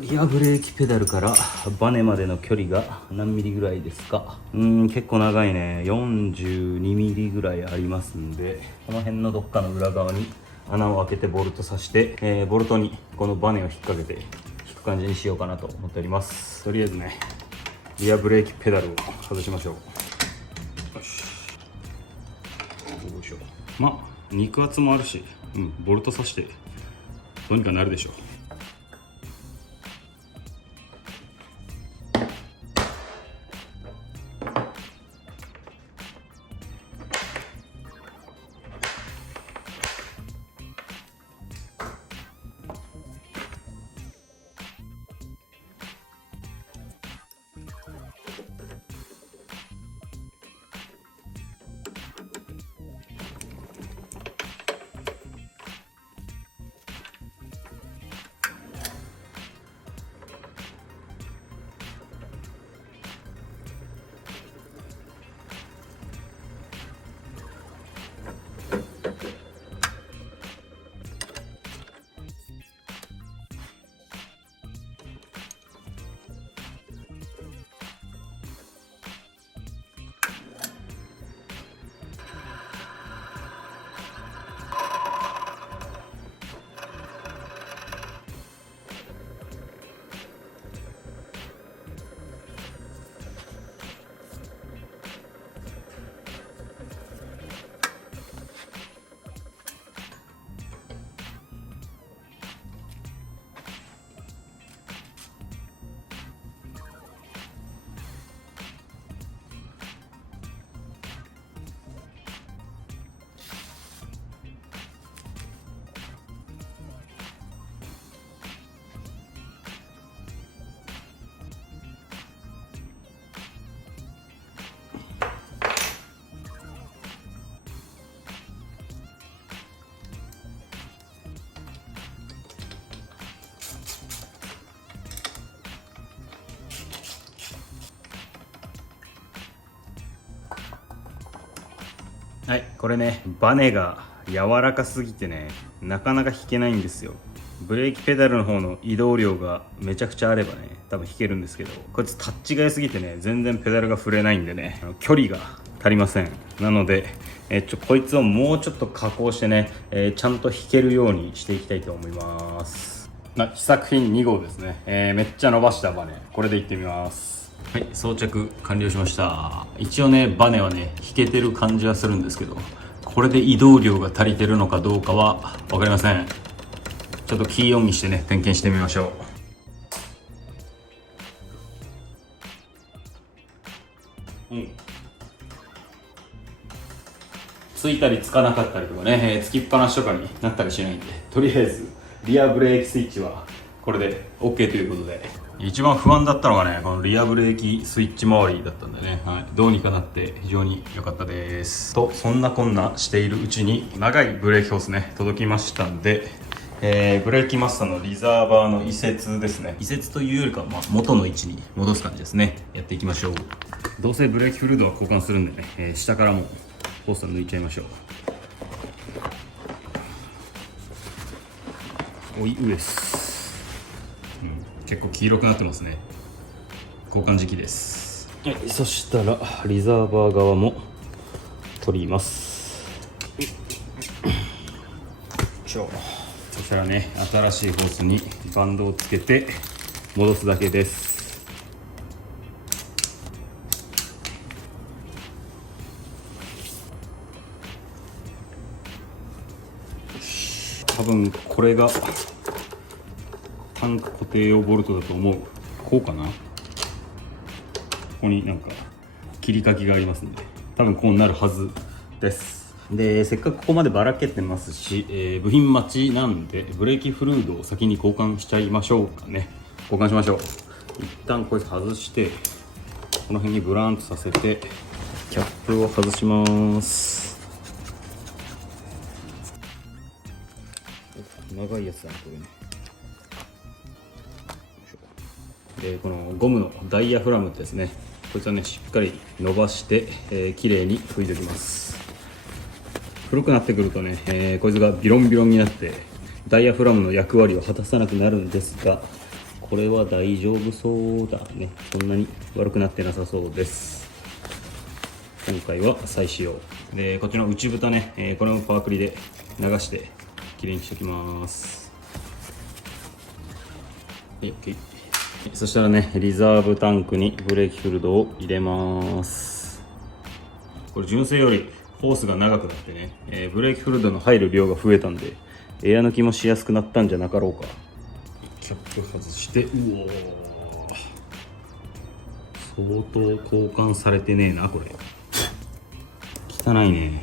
リアブレーキペダルからバネまでの距離が何ミリぐらいですか？結構長いね。42ミリぐらいありますんで、この辺のどっかの裏側に穴を開けてボルトさして、ボルトにこのバネを引っ掛けて引く感じにしようかなと思っております。とりあえずね、リアブレーキペダルを外しましょう。よし、よいしょ。まあ肉厚もあるし、ボルトさしてどうにかなるでしょう。はい、これね、バネが柔らかすぎてね、なかなか引けないんですよ。ブレーキペダルの方の移動量がめちゃくちゃあればね、多分引けるんですけど、こいつタッチが良すぎてね、全然ペダルが振れないんでね、距離が足りません。なので、こいつをもうちょっと加工してね、ちゃんと引けるようにしていきたいと思います。試作品2号ですね、めっちゃ伸ばしたバネ、これでいってみます。はい、装着完了しました。一応ね、バネはね、引けてる感じはするんですけど、これで移動量が足りてるのかどうかは分かりません。ちょっとキーオンにしてね、点検してみましょう。ついたりつかなかったりとかね、つきっぱなしとかになったりしないんで、とりあえずリアブレーキスイッチはこれで OK ということで、一番不安だったのがね、このリアブレーキスイッチ周りだったんでね、はい、どうにかなって非常に良かったですと。そんなこんなしているうちに長いブレーキホースね届きましたんで、ブレーキマスターのリザーバーの移設ですね。移設というよりかは、元の位置に戻す感じですね。やっていきましょう。どうせブレーキフルードは交換するんでね、下からもホースを抜いちゃいましょう。おい、上です。結構黄色くなってますね。交換時期です。はい、そしたらリザーバー側も取ります。そしたらね、新しいホースにバンドをつけて戻すだけです。多分これがタンク固定用ボルトだと思う。こうかな。ここになんか切り欠きがありますんで、多分こうなるはずです。で、せっかくここまでばらけてますし、部品待ちなんでブレーキフルードを先に交換しちゃいましょうかね。交換しましょう。一旦こいつ外して、この辺にブランとさせてキャップを外します。長いやつだね、これね。で、このゴムのダイヤフラムってですね、こいつはね、しっかり伸ばして、綺麗に拭いておきます。古くなってくるとね、こいつがビロンビロンになってダイヤフラムの役割を果たさなくなるんですが、これは大丈夫そうだね。そんなに悪くなってなさそうです。今回は再使用で、こっちの内蓋ね、これもパークリで流してきれいにしておきます。はい、OK。そしたらね、リザーブタンクにブレーキフルドを入れます。これ純正よりホースが長くなってね、ブレーキフルドの入る量が増えたんで、エア抜きもしやすくなったんじゃなかろうか。キャップ外して、うおー、相当交換されてねえな、これ。汚いね。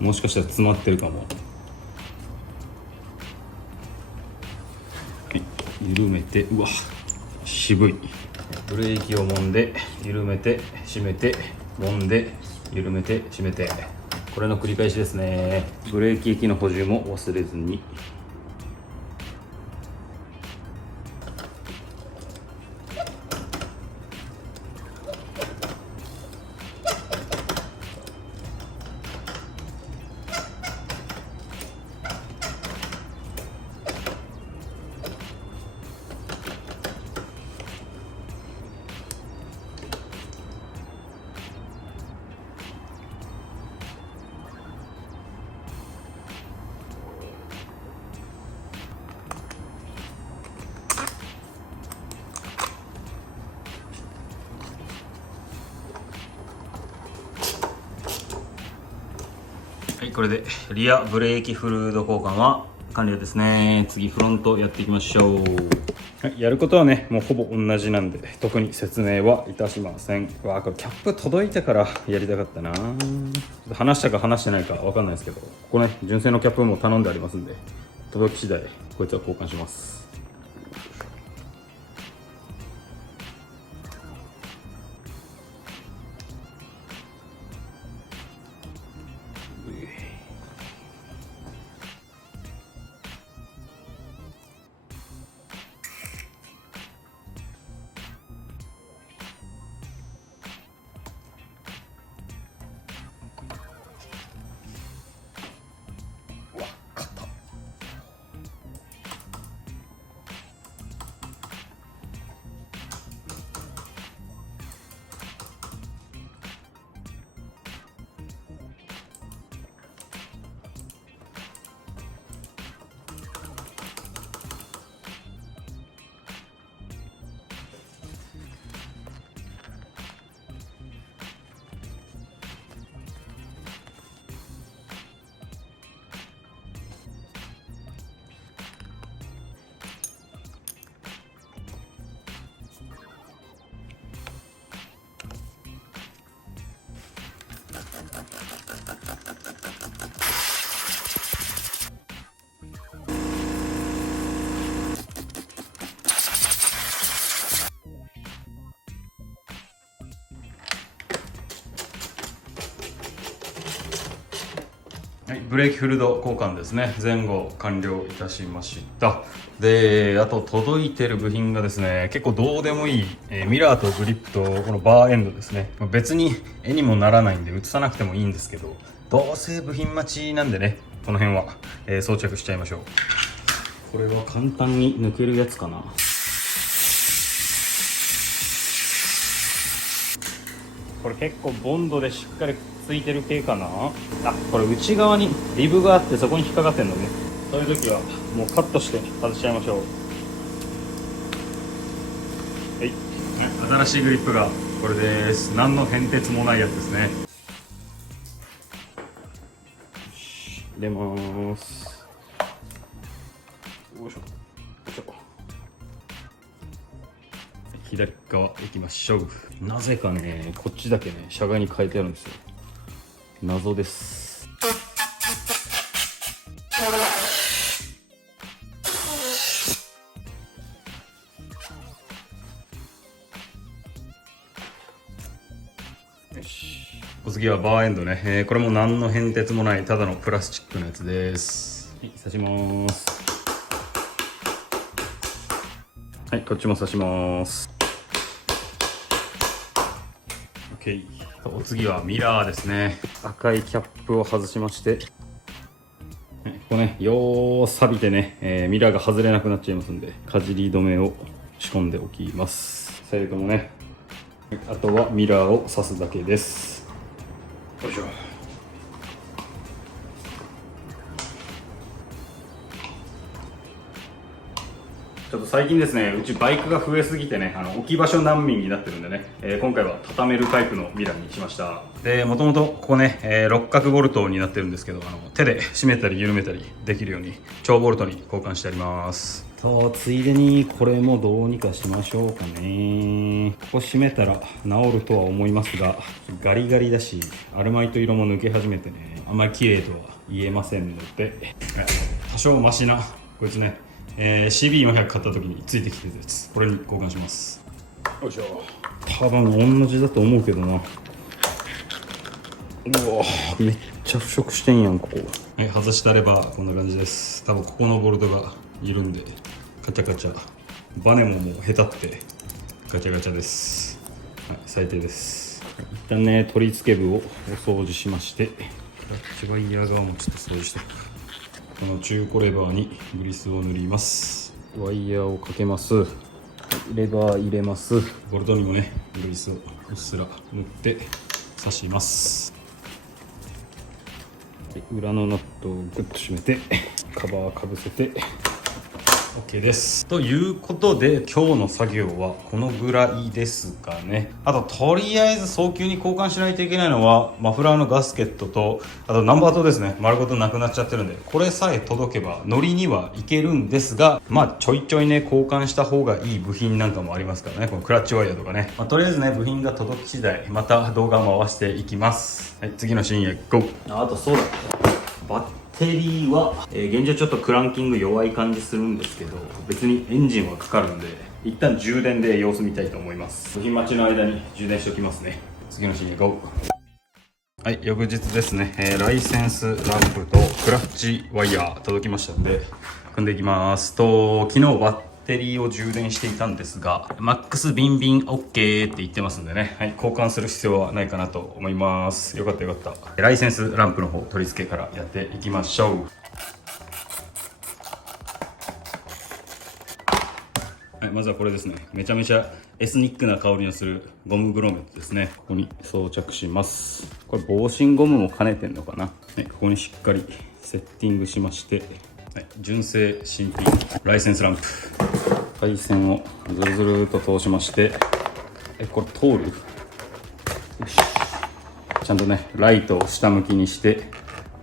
もしかしたら詰まってるかも。緩めて、うわ、渋い。ブレーキを揉んで緩めて締めて揉んで緩めて締めて、これの繰り返しですね。ブレーキ液の補充も忘れずに。はい、これでリアブレーキフルード交換は完了ですね。次フロントやっていきましょう。はい、やることはねもうほぼ同じなんで特に説明はいたしません。うわ、これキャップ届いてからやりたかったな。話したか話してないか分かんないですけど、ここね純正のキャップも頼んでありますんで、届き次第こいつは交換します。はい、ブレーキフルド交換ですね。前後完了いたしました。で、あと届いてる部品がですね、結構どうでもいい、ミラーとグリップとこのバーエンドですね。別に絵にもならないんで映さなくてもいいんですけど、どうせ部品待ちなんでね、この辺は、装着しちゃいましょう。これは簡単に抜けるやつかな。これ結構ボンドでしっかりついてる系かな。あ、これ内側にリブがあってそこに引っかかってんのね。そういう時はもうカットして外しちゃいましょう。はい、新しいグリップがこれです。何の変哲もないやつですね。入れます。よいしょよいしょ。左側行きましょう。なぜかねこっちだけね車外に変えてあるんですよ。謎です。よし、お次はバーエンドね、これも何の変哲もないただのプラスチックのやつです。はい、刺します。はい、こっちも刺します。 OK。 お次はミラーですね。赤いキャップを外しまして、ここね、よー錆びてね、ミラーが外れなくなっちゃいますんで、かじり止めを仕込んでおきます。左右ともね、あとはミラーを刺すだけです。よいしょ。ちょっと最近ですね、うちバイクが増えすぎてね、置き場所難民になってるんでね、今回は畳めるタイプのミラーにしました。で、もともとここね、六角ボルトになってるんですけど、手で締めたり緩めたりできるように超ボルトに交換してあります。とついでにこれもどうにかしましょうかね。ここ締めたら治るとは思いますが、ガリガリだしアルマイト色も抜け始めてね、あんまり綺麗とは言えませんので、多少マシなこいつね、CB400 買った時についてきてるやつ、これに交換します。よいしょ。多分同じだと思うけどな。うわめっちゃ腐食してんやんここ。はい、外したればこんな感じです。多分ここのボルトが緩んでガチャガチャ、バネももうへたってガチャガチャです。はい、最低です。一旦ね、取り付け部をお掃除しまして、クラッチワイヤー側もちょっと掃除しておく。この中古レバーにグリスを塗ります。ワイヤーをかけます。レバー入れます。ボルトにもね、グリスをうっすら塗って刺します。裏のナットをグッと締めてカバーかぶせて OK です。ということで今日の作業はこのぐらいですかね。あととりあえず早急に交換しないといけないのはマフラーのガスケットと、あとナンバー灯ですね。丸ごとなくなっちゃってるんで、これさえ届けば乗りにはいけるんですが、まあちょいちょいね交換した方がいい部品なんかもありますからね。このクラッチワイヤーとかね、とりあえずね部品が届き次第また動画を回していきます。はい、次のシーンへゴー。あとそうだ、バッテリーは、現状ちょっとクランキング弱い感じするんですけど、別にエンジンはかかるんで一旦充電で様子見たいと思います。部品待ちの間に充電しておきますね。次のシーンへゴー。はい、翌日ですね、ライセンスランプとクラッチワイヤー届きましたんで組んでいきます。昨日バッテリーを充電していたんですが、マックスビンビン OK って言ってますんでね、はい、交換する必要はないかなと思います。よかったよかった。ライセンスランプの方取り付けからやっていきましょう。はい、まずはこれですね。めちゃめちゃエスニックな香りのするゴムグロメットですね。ここに装着します。これ防振ゴムも兼ねてんのかな。はい、ここにしっかりセッティングしまして、はい、純正新品ライセンスランプ、配線をずるずると通しまして、これ通る？よし。ちゃんとねライトを下向きにして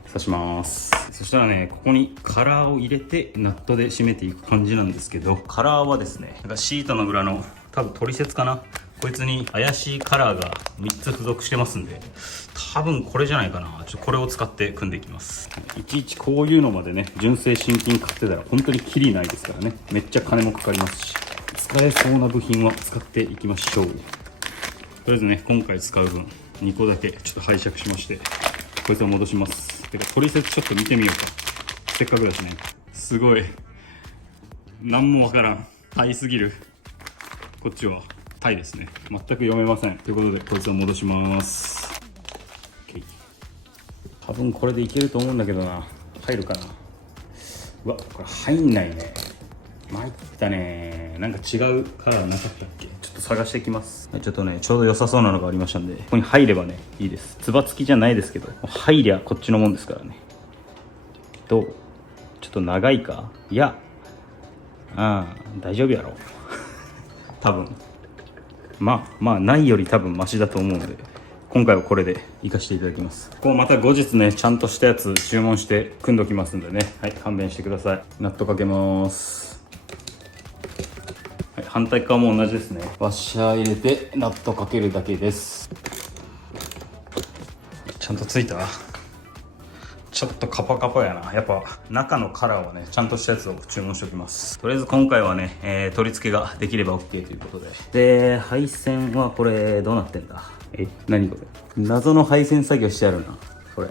刺します。そしたらね、ここにカラーを入れてナットで締めていく感じなんですけど、カラーはですね、なんかシートの裏の多分トリセツかな、こいつに怪しいカラーが3つ付属してますんで、多分これじゃないかな。ちょっとこれを使って組んでいきます。いちいちこういうのまでね、純正新品買ってたら本当にキリないですからね。めっちゃ金もかかりますし、使えそうな部品は使っていきましょう。とりあえずね、今回使う分2個だけちょっと拝借しまして、こいつを戻します。てかトリセツちょっと見てみようか。せっかくだしね。すごい何もわからん、タイすぎる。こっちはタイですね。全く読めません。ということでこいつを戻します。 OK、 多分これでいけると思うんだけどな。入るかな。うわ、これ入んないね。参ったね。なんか違うカラーなかったっけ。ちょっと探してきます。ちょっとね、ちょうど良さそうなのがありましたんで、ここに入ればねいいです。つば付きじゃないですけど、入りゃこっちのもんですからね。どう？ちょっと長いか。いや、大丈夫やろ多分。まあないより多分マシだと思うので、今回はこれで活かしていただきます。こうまた後日ね、ちゃんとしたやつ注文して組んどきますんでね、はい、勘弁してください。ナットかけます。はい、反対側も同じですね。ワッシャー入れてナットかけるだけです。ちゃんとついた。ちょっとカパカパやな。やっぱ中のカラーはね、ちゃんとしたやつを注文しておきます。とりあえず今回はね、取り付けができれば OK ということで。で、配線はこれどうなってんだ。何これ。謎の配線作業してあるな。これ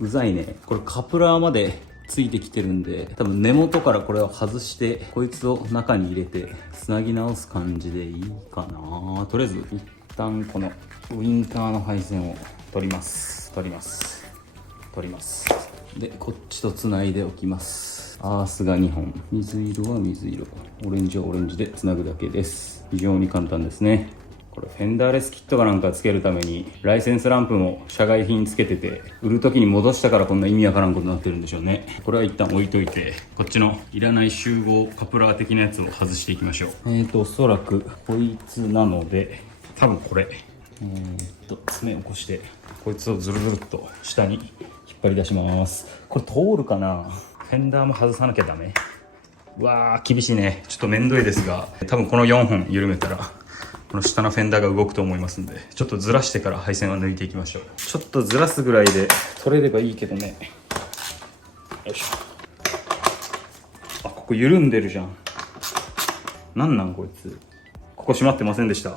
うざいね。これカプラーまでついてきてるんで、多分根元からこれを外してこいつを中に入れてつなぎ直す感じでいいかな。とりあえず一旦このウインカーの配線を取ります。でこっちとつないでおきます。アースが2本、水色は水色、オレンジはオレンジでつなぐだけです。非常に簡単ですね。これフェンダーレスキットかなんかつけるためにライセンスランプも社外品つけてて、売る時に戻したからこんな意味わからんことになってるんでしょうね。これは一旦置いといて、こっちのいらない集合カプラー的なやつを外していきましょう。おそらくこいつなので、多分これ爪を起こしてこいつをズルズルっと下に引っ張り出します。これ通るかな。フェンダーも外さなきゃダメ。うわー厳しいね。ちょっとめんどいですが、多分この4本緩めたらこの下のフェンダーが動くと思いますんで、ちょっとずらしてから配線は抜いていきましょう。ちょっとずらすぐらいで取れればいいけどね。よいしょ。あ、ここ緩んでるじゃん。なんなんこいつ。ここ閉まってませんでした。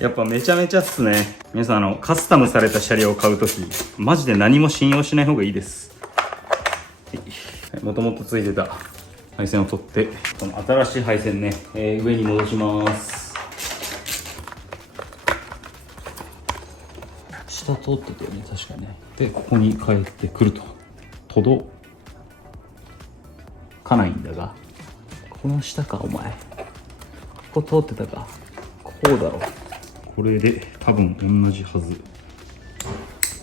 やっぱめちゃめちゃっすね。皆さんカスタムされた車両を買うときマジで何も信用しない方がいいです。もともとついてた配線を取って、この新しい配線ね、上に戻します。下通ってたよね、確かね。で、ここに帰ってくると。届かないんだが、この下か、お前。ここ通ってたか。こうだろ。これで多分同じはず。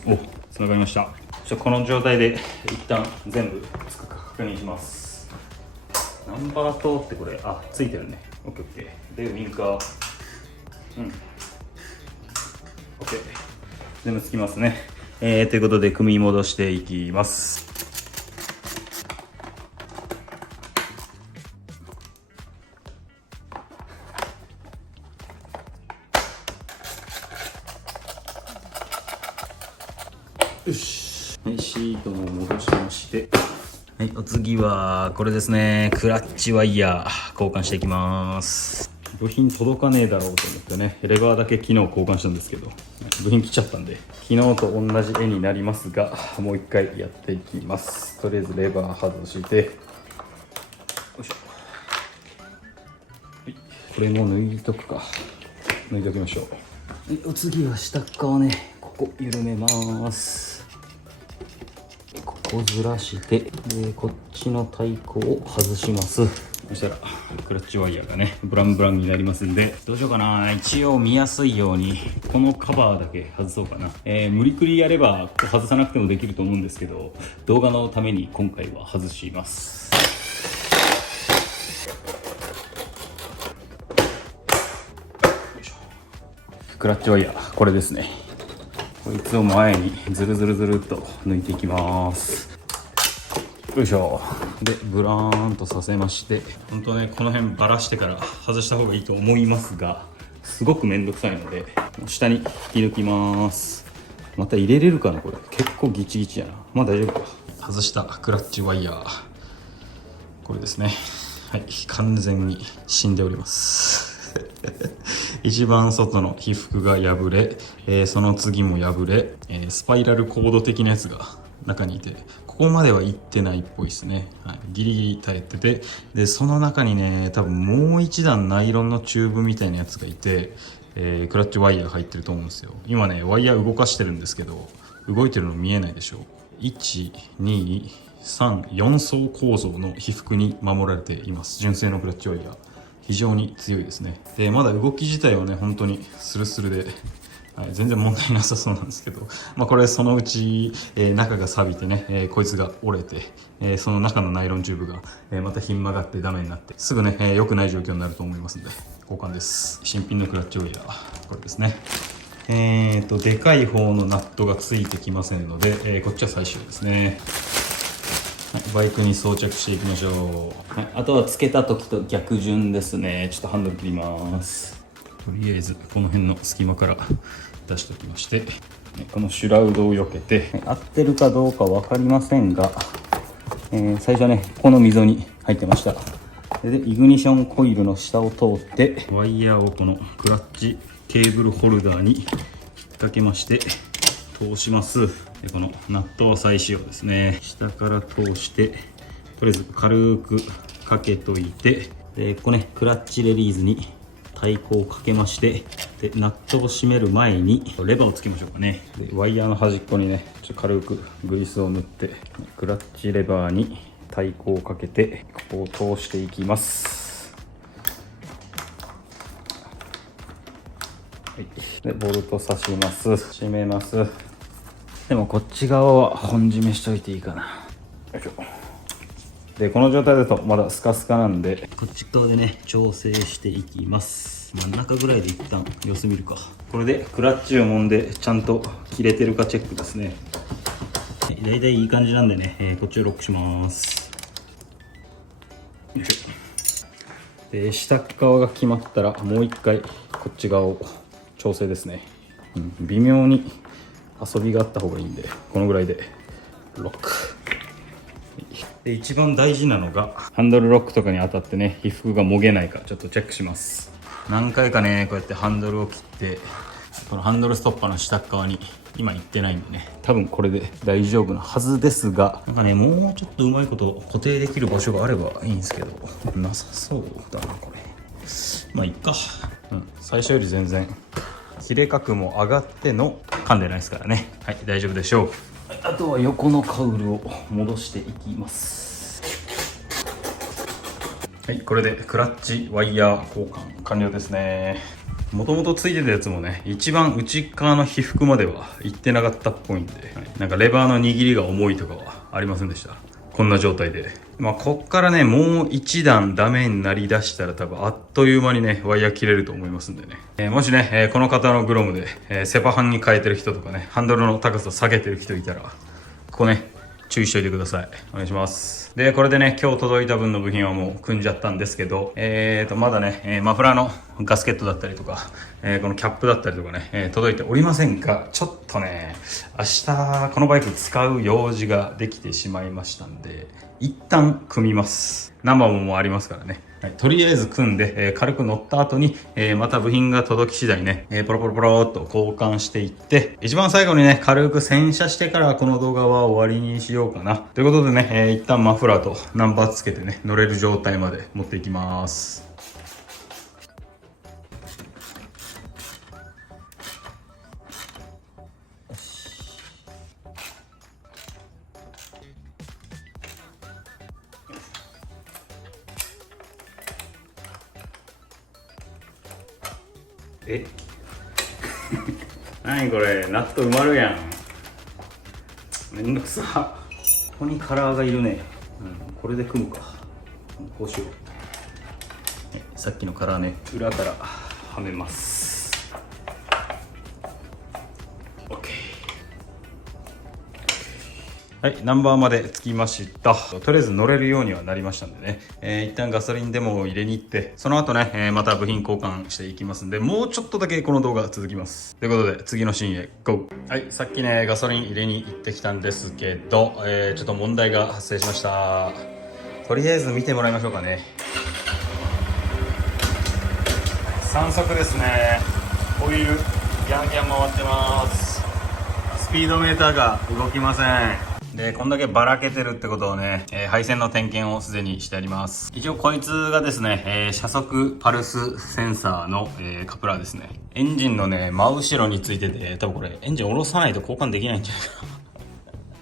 お、つながりました。この状態で一旦全部つくか確認します。ナンバー通ってこれ、あ、ついてるね。オッケーオッケー。で、ウインカー。オッケー。全部つきますね。ということで、組み戻していきます。よし。はい、シートも戻しまして。はい、お次はこれですね。クラッチワイヤー交換していきます。部品届かねえだろうと思ってね、レバーだけ昨日交換したんですけど、部品来ちゃったんで昨日と同じ絵になりますが、もう一回やっていきます。とりあえずレバー外して、よいしょ。はい、これも抜いとくか。抜いときましょう。はい、お次は下側ね、ここ緩めます。ここずらして、でこっちの太鼓を外します。そしたらクラッチワイヤーがねブランブランになりますんで、どうしようかな。一応見やすいようにこのカバーだけ外そうかな。無理くりやれば外さなくてもできると思うんですけど、動画のために今回は外します。クラッチワイヤーこれですね。こいつを前にズルズルズルっと抜いていきます。よいしょ。でブラーンとさせまして、本当ねこの辺バラしてから外した方がいいと思いますが、すごくめんどくさいので下に引き抜きます。また入れれるかな。これ結構ギチギチやな。まあ大丈夫か。外したクラッチワイヤーこれですね。はい、完全に死んでおります一番外の被覆が破れ、その次も破れ、スパイラルコード的なやつが中にいて、ここまでは行ってないっぽいですね。はい、ギリギリ耐えてて、でその中にね多分もう一段ナイロンのチューブみたいなやつがいて、クラッチワイヤー入ってると思うんですよ。今ねワイヤー動かしてるんですけど、動いてるの見えないでしょ。123、4層構造の被覆に守られています。純正のクラッチワイヤー非常に強いですね。でまだ動き自体はね本当にスルスルで、はい、全然問題なさそうなんですけど、これそのうち、中が錆びてね、こいつが折れて、その中のナイロンチューブが、またひん曲がってダメになってすぐね、良くない状況になると思いますので交換です。新品のクラッチワイヤーこれですね。でかい方のナットがついてきませんので、こっちは最終ですね。はい、バイクに装着していきましょう。はい、あとはつけた時と逆順ですね。ちょっとハンドル切ります。とりあえずこの辺の隙間から出しておきまして、このシュラウドを避けて、合ってるかどうか分かりませんが、最初ねこの溝に入ってました。でイグニションコイルの下を通ってワイヤーをこのクラッチケーブルホルダーに引っ掛けまして通します。でこのナットを再使用ですね。下から通してとりあえず軽くかけといて、でここねクラッチレリーズに太鼓をかけまして、でナットを締める前にレバーをつけましょうかね。でワイヤーの端っこにねちょっと軽くグリスを塗ってクラッチレバーに太鼓をかけてここを通していきます。はい、でボルト刺します。締めます。でもこっち側は本締めしといていいかな。よいしょ。でこの状態だとまだスカスカなんでこっち側でね調整していきます。真ん中ぐらいで一旦様子見るか。これでクラッチを揉んでちゃんと切れてるかチェックですね。だいたいいい感じなんでね、こっちをロックします。よいしょ。で下側が決まったらもう一回こっち側を調整ですね。微妙に遊びがあった方がいいんでこのぐらいでロック。で一番大事なのがハンドルロックとかに当たってね被覆がもげないかちょっとチェックします。何回かねこうやってハンドルを切ってこのハンドルストッパーの下側に今行ってないんでね多分これで大丈夫なはずですが、なんかねもうちょっとうまいこと固定できる場所があればいいんですけどなさそうだなこれ。まあいっか、最初より全然切れ角も上がっての噛んでないですからね。はい大丈夫でしょう。あとは横のカウルを戻していきます。はい、これでクラッチワイヤー交換完了ですね。もともとついてたやつもね一番内側の被覆までは行ってなかったっぽいんで、なんかレバーの握りが重いとかはありませんでした。こんな状態でこっからねもう一段ダメになりだしたら多分あっという間にねワイヤー切れると思いますんでね、もしね、この方のグロムで、セパハンに変えてる人とかねハンドルの高さ下げてる人いたらここね注意しておいてください。お願いします。でこれでね今日届いた分の部品はもう組んじゃったんですけどまだね、マフラーのガスケットだったりとか、このキャップだったりとかね、届いておりませんがちょっとね明日このバイク使う用事ができてしまいましたんで一旦組みます。ナンバーももうありますからね、とりあえず組んで、軽く乗った後に、また部品が届き次第ね、ポロポロポロっと交換していって一番最後にね軽く洗車してからこの動画は終わりにしようかなということでね、一旦マフラーとナンバーつけてね乗れる状態まで持っていきます。何これナット埋まるやん。めんどくさ。ここにカラーがいるね、これで組むか。こうしよう。さっきのカラーね裏からはめます。 OK。 はい、ナンバーまで着きました。とりあえず乗れるようにはなりましたんでね、一旦ガソリンデモを入れに行ってその後ね、また部品交換していきますんでもうちょっとだけこの動画続きます。ということで次のシーンへ GO。 はい、さっきねガソリン入れに行ってきたんですけど、ちょっと問題が発生しました。とりあえず見てもらいましょうかね。3速ですね。オイルギャンギャン回ってます。スピードメーターが動きません。でこんだけばらけてるってことをね、配線の点検をすでにしてあります。一応こいつがですね、車速パルスセンサーの、カプラーですね。エンジンのね真後ろについてて多分これエンジン下ろさないと交換できないんじゃないかな。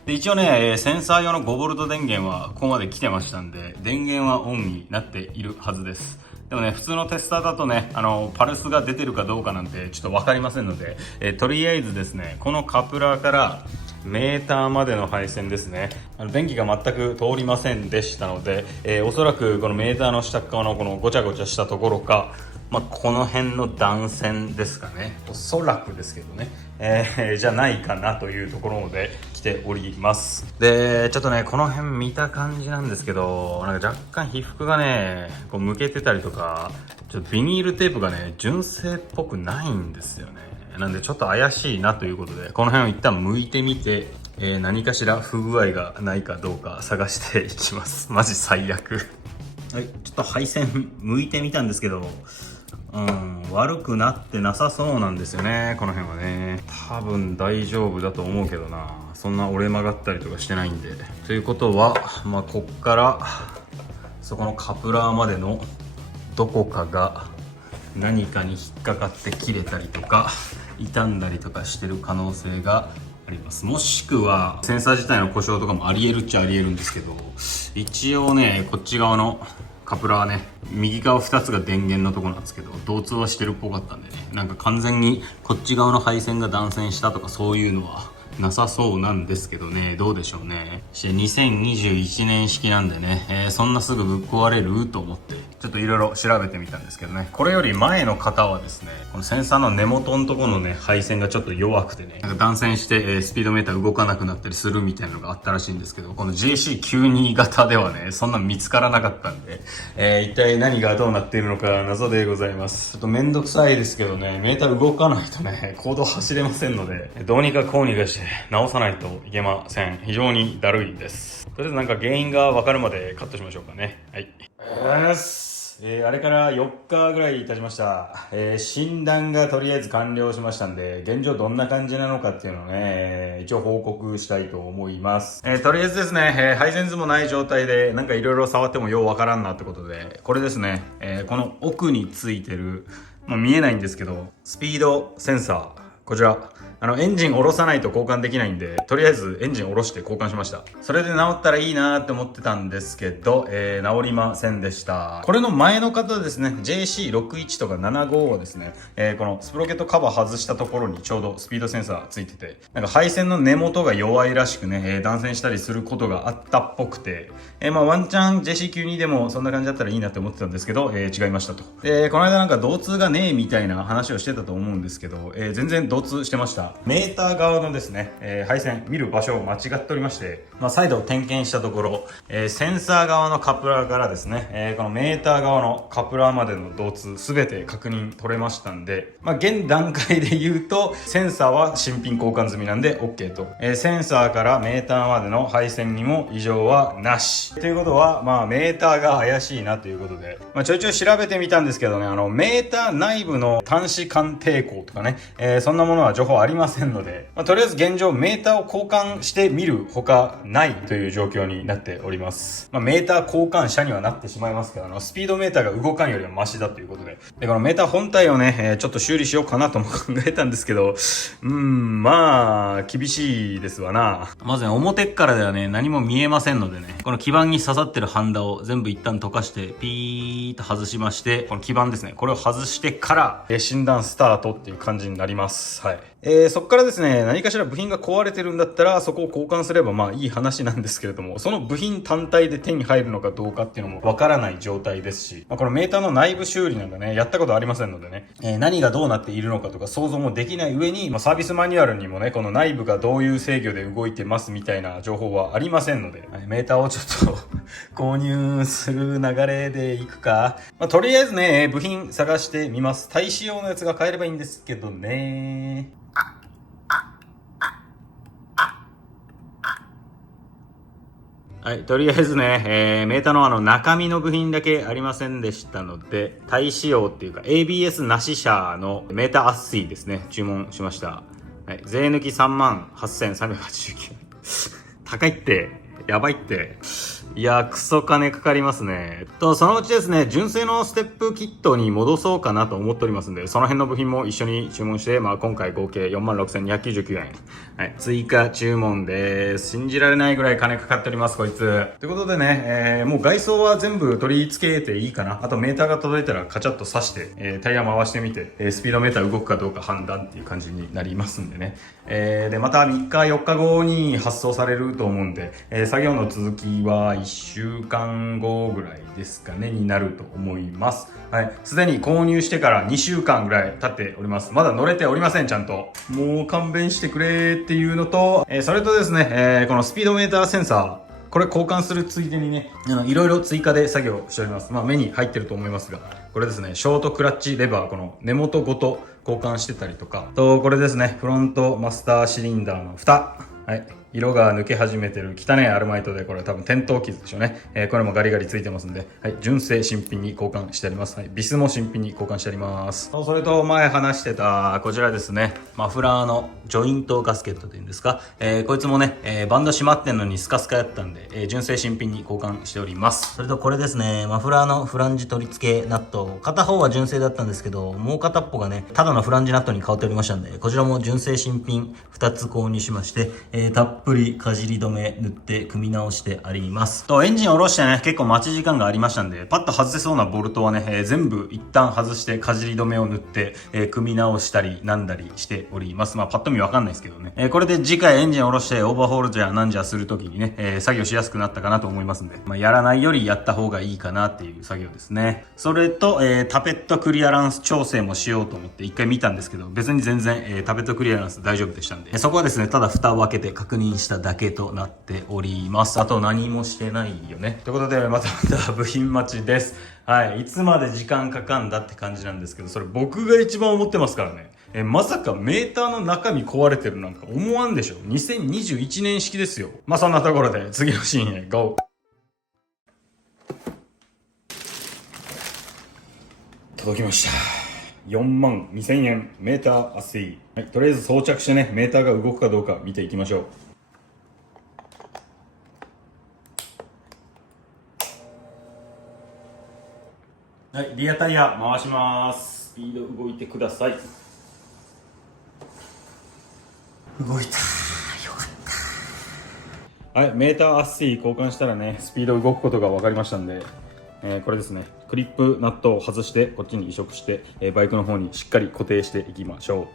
で一応ねセンサー用の 5V 電源はここまで来てましたんで電源はオンになっているはずです。でもね普通のテスターだとねパルスが出てるかどうかなんてちょっと分かりませんので、とりあえずですねこのカプラーからメーターまでの配線ですね、電気が全く通りませんでしたので、おそらくこのメーターの下側のこのごちゃごちゃしたところか、この辺の断線ですかね、おそらくですけどね、じゃないかなというところで来ております。でちょっとねこの辺見た感じなんですけどなんか若干被覆がねこう向けてたりとかちょっとビニールテープがね純正っぽくないんですよね。なんでちょっと怪しいなということでこの辺を一旦剥いてみて、何かしら不具合がないかどうか探していきます。マジ最悪。はい、ちょっと配線剥いてみたんですけど悪くなってなさそうなんですよね。この辺はね多分大丈夫だと思うけどな、そんな折れ曲がったりとかしてないんで。ということはこっからそこのカプラーまでのどこかが何かに引っかかって切れたりとか傷んだりとかしてる可能性があります。もしくはセンサー自体の故障とかもありえるっちゃありえるんですけど、一応ねこっち側のカプラはね右側2つが電源のとこなんですけど、導通はしてるっぽかったんでね、なんか完全にこっち側の配線が断線したとかそういうのはなさそうなんですけどね、どうでしょうね。2021年式なんでね、そんなすぐぶっ壊れると思ってちょっといろいろ調べてみたんですけどね、これより前の方はですね、このセンサーの根元のところのね配線がちょっと弱くてね、なんか断線して、スピードメーター動かなくなったりするみたいなのがあったらしいんですけど、この JC92 型ではねそんな見つからなかったんで、一体何がどうなっているのか謎でございます。ちょっとめんどくさいですけどね、メーター動かないとね公道走れませんので、どうにかこうにかして直さないといけません。非常にだるいです。とりあえずなんか原因が分かるまでカットしましょうかね。はい。あれから4日ぐらい経ちました。診断がとりあえず完了しましたんで、現状どんな感じなのかっていうのをね、一応報告したいと思います。とりあえずですね、配線図もない状態で、なんかいろいろ触ってもようわからんなってことで、これですね、この奥についてる、見えないんですけど、スピードセンサー、こちら。エンジン下ろさないと交換できないんで、とりあえずエンジン下ろして交換しました。それで治ったらいいなーって思ってたんですけど、治りませんでした。これの前の方ですね、JC61 とか75はですね、このスプロケットカバー外したところにちょうどスピードセンサーついてて、なんか配線の根元が弱いらしくね、断線したりすることがあったっぽくて、ワンチャン JC92 でもそんな感じだったらいいなって思ってたんですけど、違いましたと。で、この間なんか導通がねえみたいな話をしてたと思うんですけど、全然導通してました。メーター側のですね、配線見る場所を間違っておりまして、再度点検したところ、センサー側のカプラーからですね、このメーター側のカプラーまでの導通すべて確認取れましたんで、現段階で言うとセンサーは新品交換済みなんで OK と、センサーからメーターまでの配線にも異常はなしということは、メーターが怪しいなということで、ちょいちょい調べてみたんですけどね、メーター内部の端子間抵抗とかね、そんなものは情報ありませんので、とりあえず現状メーターを交換してみるほかないという状況になっております。メーター交換車にはなってしまいますけど、スピードメーターが動かんよりはマシだということで、このメーター本体をね、ちょっと修理しようかなとも考えたんですけど、厳しいですわな。まずね、表からではね、何も見えませんのでね、この基板に刺さってるハンダを全部一旦溶かして、ピーッと外しまして、この基板ですね、これを外してから、診断スタートっていう感じになります。はい。そこからですね、何かしら部品が壊れてるんだったら、そこを交換すればいい話なんですけれども、その部品単体で手に入るのかどうかっていうのもわからない状態ですし、このメーターの内部修理なんでね、やったことありませんのでね、何がどうなっているのかとか想像もできない上に、サービスマニュアルにもね、この内部がどういう制御で動いてますみたいな情報はありませんので、メーターをちょっと購入する流れでいくか。とりあえずね、部品探してみます。対仕様のやつが買えればいいんですけどね。はい、とりあえずね、メーターの中身の部品だけありませんでしたので、対仕様っていうか ABS なし車のメーターアッシーですね、注文しました。はい、税抜き38,389円。高いって、やばいって。いやー、クソ金かかりますね。そのうちですね、純正のステップキットに戻そうかなと思っておりますんで、その辺の部品も一緒に注文して、今回合計46,299円。はい、追加注文です。信じられないぐらい金かかっております、こいつ。ということでね、もう外装は全部取り付けていいかな。あとメーターが届いたらカチャッと刺して、タイヤ回してみて、スピードメーター動くかどうか判断っていう感じになりますんでね。で、また3日、4日後に発送されると思うんで、作業の続きは1週間後ぐらいですかね、になると思います。はい。すでに購入してから2週間ぐらい経っております。まだ乗れておりません、ちゃんと。もう勘弁してくれっていうのと、それとですね、このスピードメーターセンサー、これ交換するついでにね、いろいろ追加で作業しております。目に入ってると思いますが、これですね、ショートクラッチレバー、この根元ごと交換してたりとか、これですね、フロントマスターシリンダーの蓋。はい。色が抜け始めてる汚いアルマイトで、これ多分転倒傷でしょうね。これもガリガリついてますんで、はい、純正新品に交換してあります。はい、ビスも新品に交換してあります。それと前話してた、こちらですね。マフラーのジョイントガスケットというんですか。こいつもね、バンド閉まってんのにスカスカやったんで、純正新品に交換しております。それとこれですね、マフラーのフランジ取り付けナット。片方は純正だったんですけど、もう片っぽがね、ただのフランジナットに変わっておりましたんで、こちらも純正新品2つ購入しまして、たっぷりかじり止め塗って組み直してあります。と、エンジンを下ろしてね、結構待ち時間がありましたんで、パッと外せそうなボルトはね、全部一旦外してかじり止めを塗って、組み直したりなんだりしております。まあ、パッと見わかんないですけどね。これで次回エンジンを下ろしてオーバーホールじゃなんじゃするときにね、作業しやすくなったかなと思いますんで、まあ、やらないよりやった方がいいかなっていう作業ですね。それと、タペットクリアランス調整もしようと思って一回見たんですけど、別に全然、タペットクリアランス大丈夫でしたんで、そこはですね、ただ蓋を開けて確認しただけとなっております。あと何もしてないよね。ということで、また部品待ちです。はい。いつまで時間かかんだって感じなんですけど、それ僕が一番思ってますからね。まさかメーターの中身壊れてるなんか思わんでしょ。2021年式ですよ。まあそんなところで次のシーンへ GO。届きました。42,000円メーターアスイ。はい、とりあえず装着してね、メーターが動くかどうか見ていきましょう。はい、リアタイヤ回します。スピード動いてください。動いた。よかった。はい、メーターアッシー交換したらね、スピード動くことが分かりましたんで、これですね、クリップナットを外してこっちに移植して、バイクの方にしっかり固定していきましょ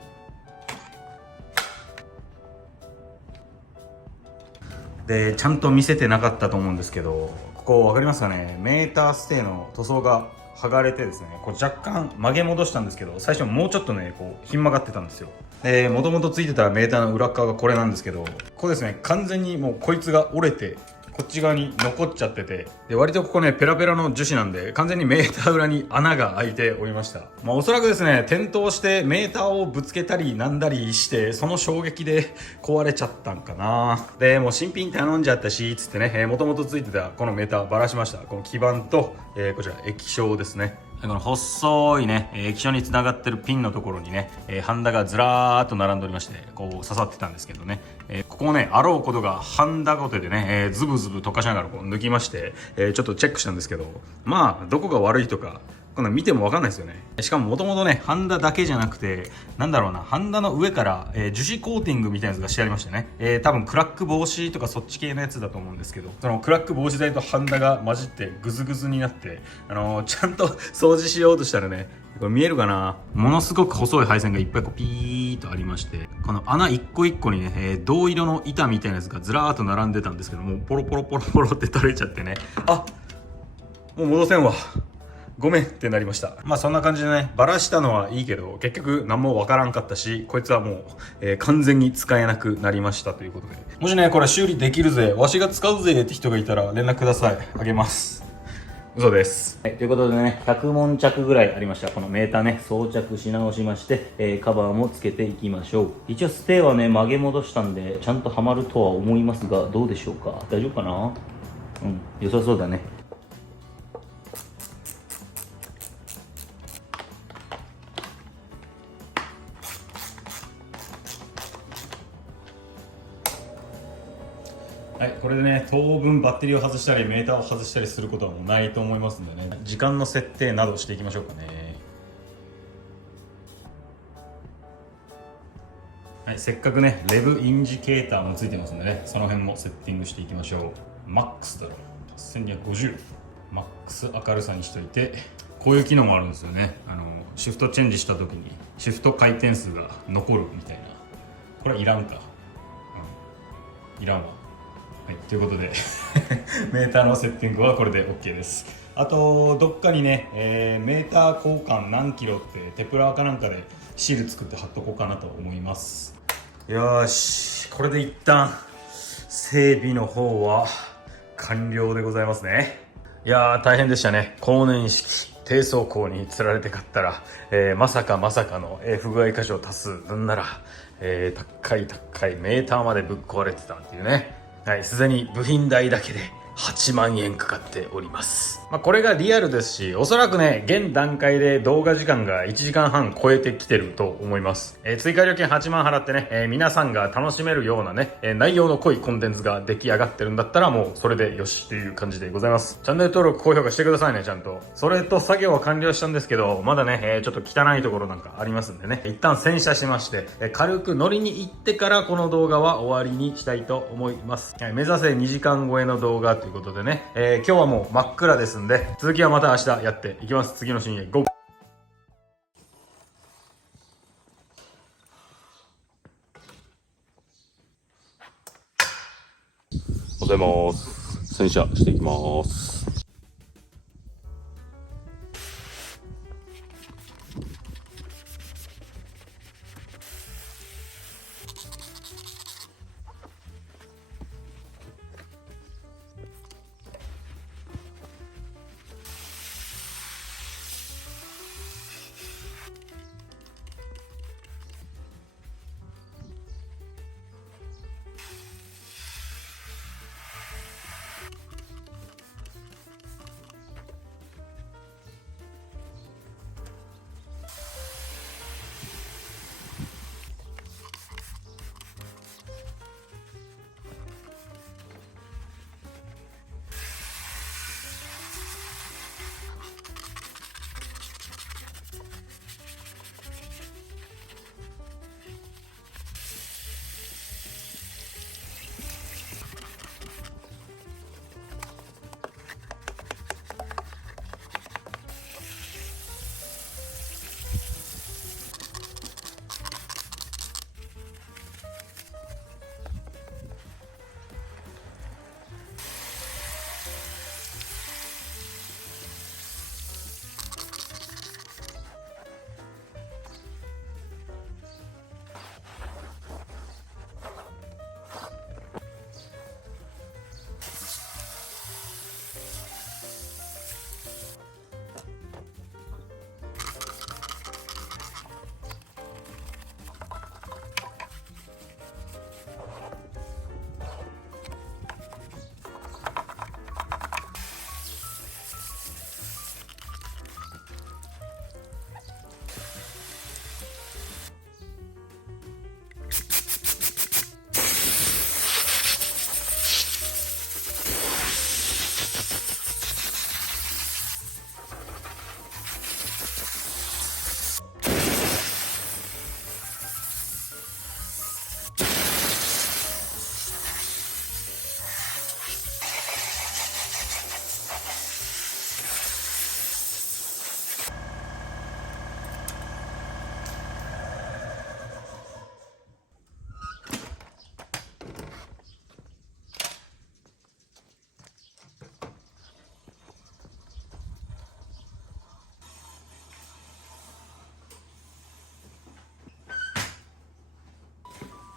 う。で、ちゃんと見せてなかったと思うんですけど、ここ分かりますかね、メーターステーの塗装が剥がれてですね、こう若干曲げ戻したんですけど、最初もうちょっとね、こうひん曲がってたんですよ。で、もともとついてたメーターの裏側がこれなんですけど、ここですね、完全にもうこいつが折れて、こっち側に残っちゃってて、で、割とここね、ペラペラの樹脂なんで、完全にメーター裏に穴が開いておりました。まあ、おそらくですね、転倒してメーターをぶつけたりなんだりして、その衝撃で壊れちゃったんかな。で、もう新品頼んじゃったし、つってね、もともとついてたこのメーターばらしました。この基板と、こちら液晶ですね。この細いね、液晶につながってるピンのところにね、ハンダがずらーっと並んでおりまして、こう刺さってたんですけどね、ここをね、あろうことがハンダごてでね、ズブズブ溶かしながらこう抜きまして、ちょっとチェックしたんですけど、まあ、どこが悪いとか、こんな見てもわかんないですよね。しかももともとね、ハンダだけじゃなくて、なんだろうな、ハンダの上から、樹脂コーティングみたいなやつがしてありましてね、多分クラック防止とかそっち系のやつだと思うんですけど、そのクラック防止剤とハンダが混じってグズグズになって、ちゃんと掃除しようとしたらね、これ見えるかな、ものすごく細い配線がいっぱいこうピーっとありまして、この穴一個一個にね、銅色の板みたいなやつがずらーっと並んでたんですけども、ポロポロポロポロって取れちゃってね、あ、もう戻せんわ、ごめんってなりました。まあそんな感じでね、バラしたのはいいけど、結局何もわからんかったし、こいつはもう、完全に使えなくなりましたということで。もしね、これ修理できるぜ、わしが使うぜって人がいたら連絡ください。あげます。嘘です。はい、ということでね、100問着ぐらいありました。このメーターね、装着し直しまして、カバーもつけていきましょう。一応ステーはね、曲げ戻したんで、ちゃんとはまるとは思いますが、どうでしょうか。大丈夫かな？うん、良さそうだね。はい、これでね、当分バッテリーを外したりメーターを外したりすることはもうないと思いますんでね、時間の設定などしていきましょうかね。はい、せっかくね、レブインジケーターもついてますんでね、その辺もセッティングしていきましょう。マックスだろ、1250。マックス明るさにしといて、こういう機能もあるんですよね。シフトチェンジした時にシフト回転数が残るみたいな。これはいらんか。うん、いらんわ。はい、ということでメーターのセッティングはこれで OK です。あとどっかにね、メーター交換何キロってテプラーかなんかでシール作って貼っとこうかなと思います。よーし、これで一旦整備の方は完了でございますね。いやー大変でしたね。後年式低走行につられて買ったら、まさかの、不具合箇所を多数。なんなら、高い高いメーターまでぶっ壊れてたっていうね。はい、すでに部品代だけで8万円かかっております。これがリアルですし、おそらくね、現段階で動画時間が1時間半超えてきてると思います。追加料金8万払ってね、皆さんが楽しめるようなね、内容の濃いコンテンツが出来上がってるんだったらもうそれでよしという感じでございます。チャンネル登録、高評価してくださいね、ちゃんと。それと作業は完了したんですけど、まだね、ちょっと汚いところなんかありますんでね、一旦洗車しまして、軽く乗りに行ってからこの動画は終わりにしたいと思います。目指せ2時間超えの動画ということでね、今日はもう真っ暗ですんで、続きはまた明日やっていきます。次のシーンへゴー。おはようございます。洗車していきます。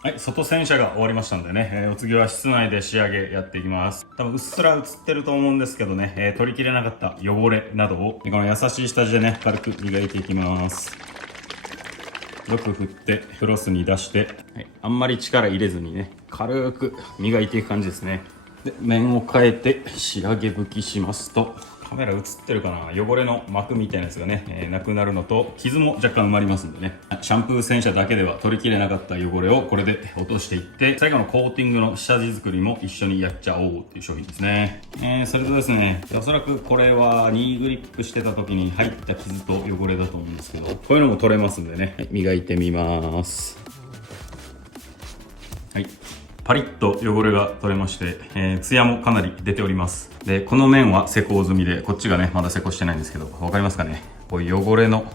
はい、外洗車が終わりましたんでね、お次は室内で仕上げやっていきます。多分うっすら映ってると思うんですけどね、取りきれなかった汚れなどを、この優しい下地でね、軽く磨いていきます。よく振って、フロスに出して、はい、あんまり力入れずにね、軽く磨いていく感じですね。で、面を変えて仕上げ拭きしますと、カメラ映ってるかな、汚れの膜みたいなやつがね、なくなるのと、傷も若干埋まりますんでね、シャンプー洗車だけでは取りきれなかった汚れをこれで落としていって、最後のコーティングの下地作りも一緒にやっちゃおうっていう商品ですね。それとですね、おそらくこれはニーグリップしてた時に入った傷と汚れだと思うんですけど、こういうのも取れますんでね、はい、磨いてみます。はい、パリッと汚れが取れまして、ツヤもかなり出ております。で、この面は施工済みで、こっちがね、まだ施工してないんですけど、わかりますかね、こういう汚れの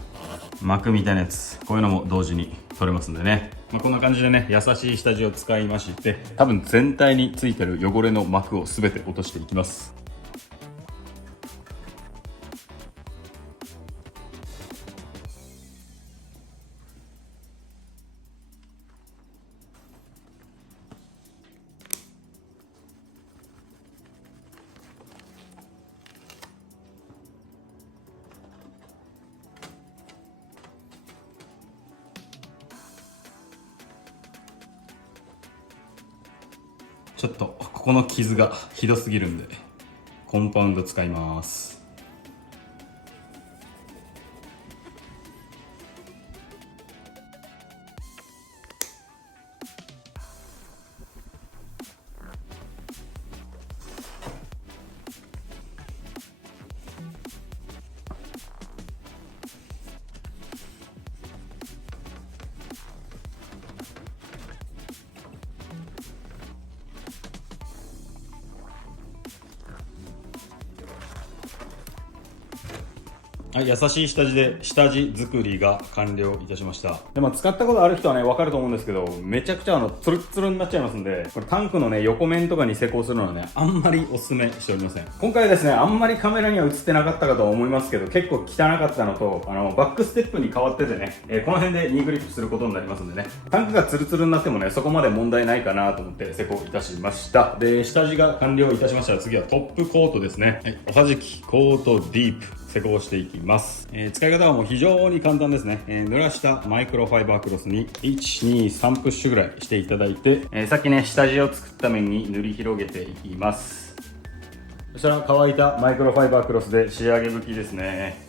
膜みたいなやつ、こういうのも同時に取れますんでね、こんな感じでね、優しい下地を使いまして、多分全体についてる汚れの膜を全て落としていきます。ちょっとここの傷がひどすぎるんでコンパウンド使います。はい、優しい下地で下地作りが完了いたしました。で、使ったことある人はね、わかると思うんですけど、めちゃくちゃツルッツルになっちゃいますんで、これタンクのね、横面とかに施工するのはね、あんまりお勧めしておりません。今回はですね、あんまりカメラには映ってなかったかとは思いますけど、結構汚かったのと、バックステップに変わっててね、この辺でニーグリップすることになりますんでね、タンクがツルツルになってもね、そこまで問題ないかなと思って施工いたしました。で、下地が完了いたしましたら、次はトップコートですね。はい、おはじきコートディープ。施工していきます。使い方はもう非常に簡単ですね。濡らしたマイクロファイバークロスに1、2、3プッシュぐらいしていただいて、さっきね、下地を作った面に塗り広げていきます。そしたら乾いたマイクロファイバークロスで仕上げ拭きですね。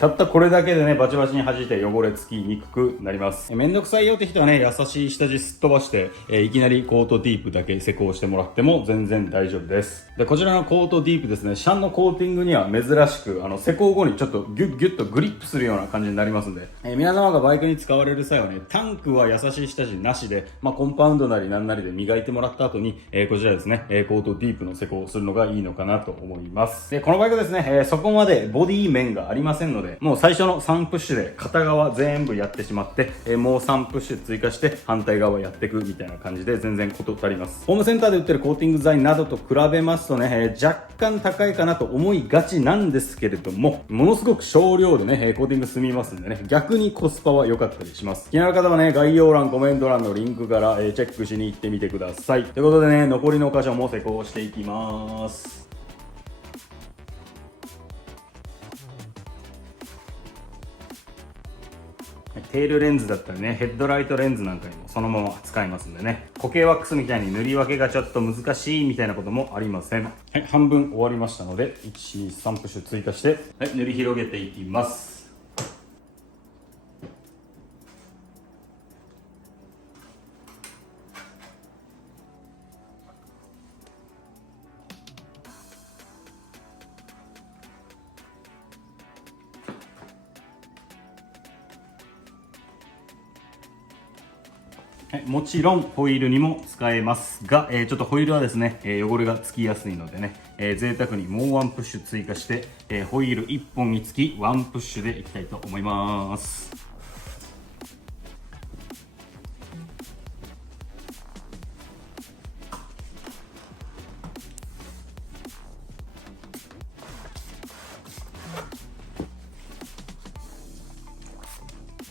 たったこれだけでね、バチバチに弾いて汚れつきにくくなります。めんどくさいよって人はね、優しい下地すっ飛ばして、いきなりコートディープだけ施工してもらっても全然大丈夫です。で、こちらのコートディープですね、シャンのコーティングには珍しく、施工後にちょっとギュッギュッとグリップするような感じになりますんで、皆様がバイクに使われる際はね、タンクは優しい下地なしで、コンパウンドなりなんなりで磨いてもらった後に、こちらですね、コートディープの施工をするのがいいのかなと思います。で、このバイクですね、そこまでボディ面がありませんので、もう最初の3プッシュで片側全部やってしまって、もう3プッシュ追加して反対側やっていくみたいな感じで全然事足ります。ホームセンターで売ってるコーティング剤などと比べますとね、若干高いかなと思いがちなんですけれども、ものすごく少量でね、コーティング済みますんでね、逆にコスパは良かったりします。気になる方はね、概要欄、コメント欄のリンクから、チェックしに行ってみてください。ということでね、残りの箇所も施工していきます。テールレンズだったりね、ヘッドライトレンズなんかにもそのまま使えますんでね、固形ワックスみたいに塗り分けがちょっと難しいみたいなこともありません。はい、半分終わりましたので、1、2、3プッシュ追加して、はい、塗り広げていきます。もちろんホイールにも使えますが、ちょっとホイールはですね、汚れがつきやすいのでね、贅沢にもうワンプッシュ追加して、ホイール1本につきワンプッシュでいきたいと思います。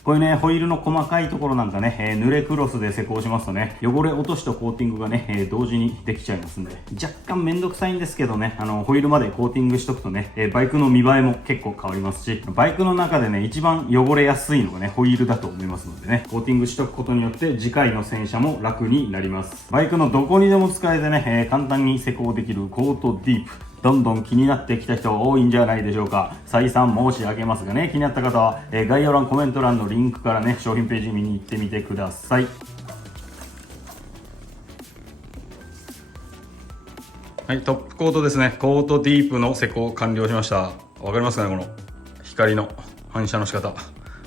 これね、ホイールの細かいところなんかね、濡れクロスで施工しますとね、汚れ落としとコーティングがね、同時にできちゃいますんで、若干めんどくさいんですけどね、ホイールまでコーティングしとくとね、バイクの見栄えも結構変わりますし、バイクの中でね、一番汚れやすいのがね、ホイールだと思いますのでね、コーティングしとくことによって次回の洗車も楽になります。バイクのどこにでも使えてね、簡単に施工できるコートディープ。どんどん気になってきた人が多いんじゃないでしょうか。再三申し上げますがね、気になった方は、概要欄、コメント欄のリンクからね、商品ページ見に行ってみてください。はい、トップコートですね。コートディープの施工完了しました。わかりますかね、この光の反射の仕方。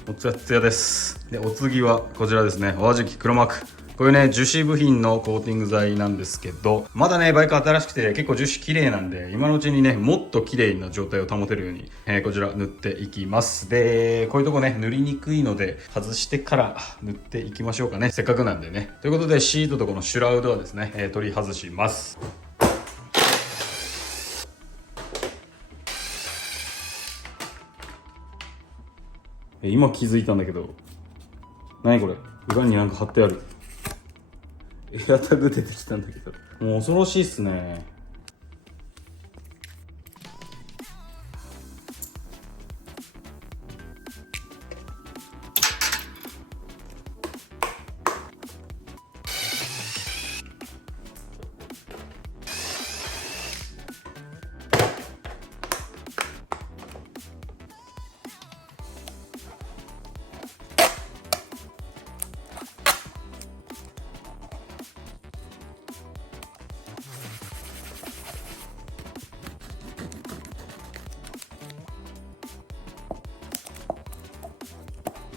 おつやつやです。で、お次はこちらですね。おはじき黒幕。これね、樹脂部品のコーティング剤なんですけど、まだね、バイク新しくて結構樹脂綺麗なんで、今のうちにね、もっと綺麗な状態を保てるように、こちら塗っていきます。で、こういうとこね、塗りにくいので、外してから塗っていきましょうかね。せっかくなんでね。ということで、シートとこのシュラウドはですね、取り外します。今気づいたんだけど、何これ？裏になんか貼ってある。エアタグ出てきたんだけど、もう恐ろしいっすね。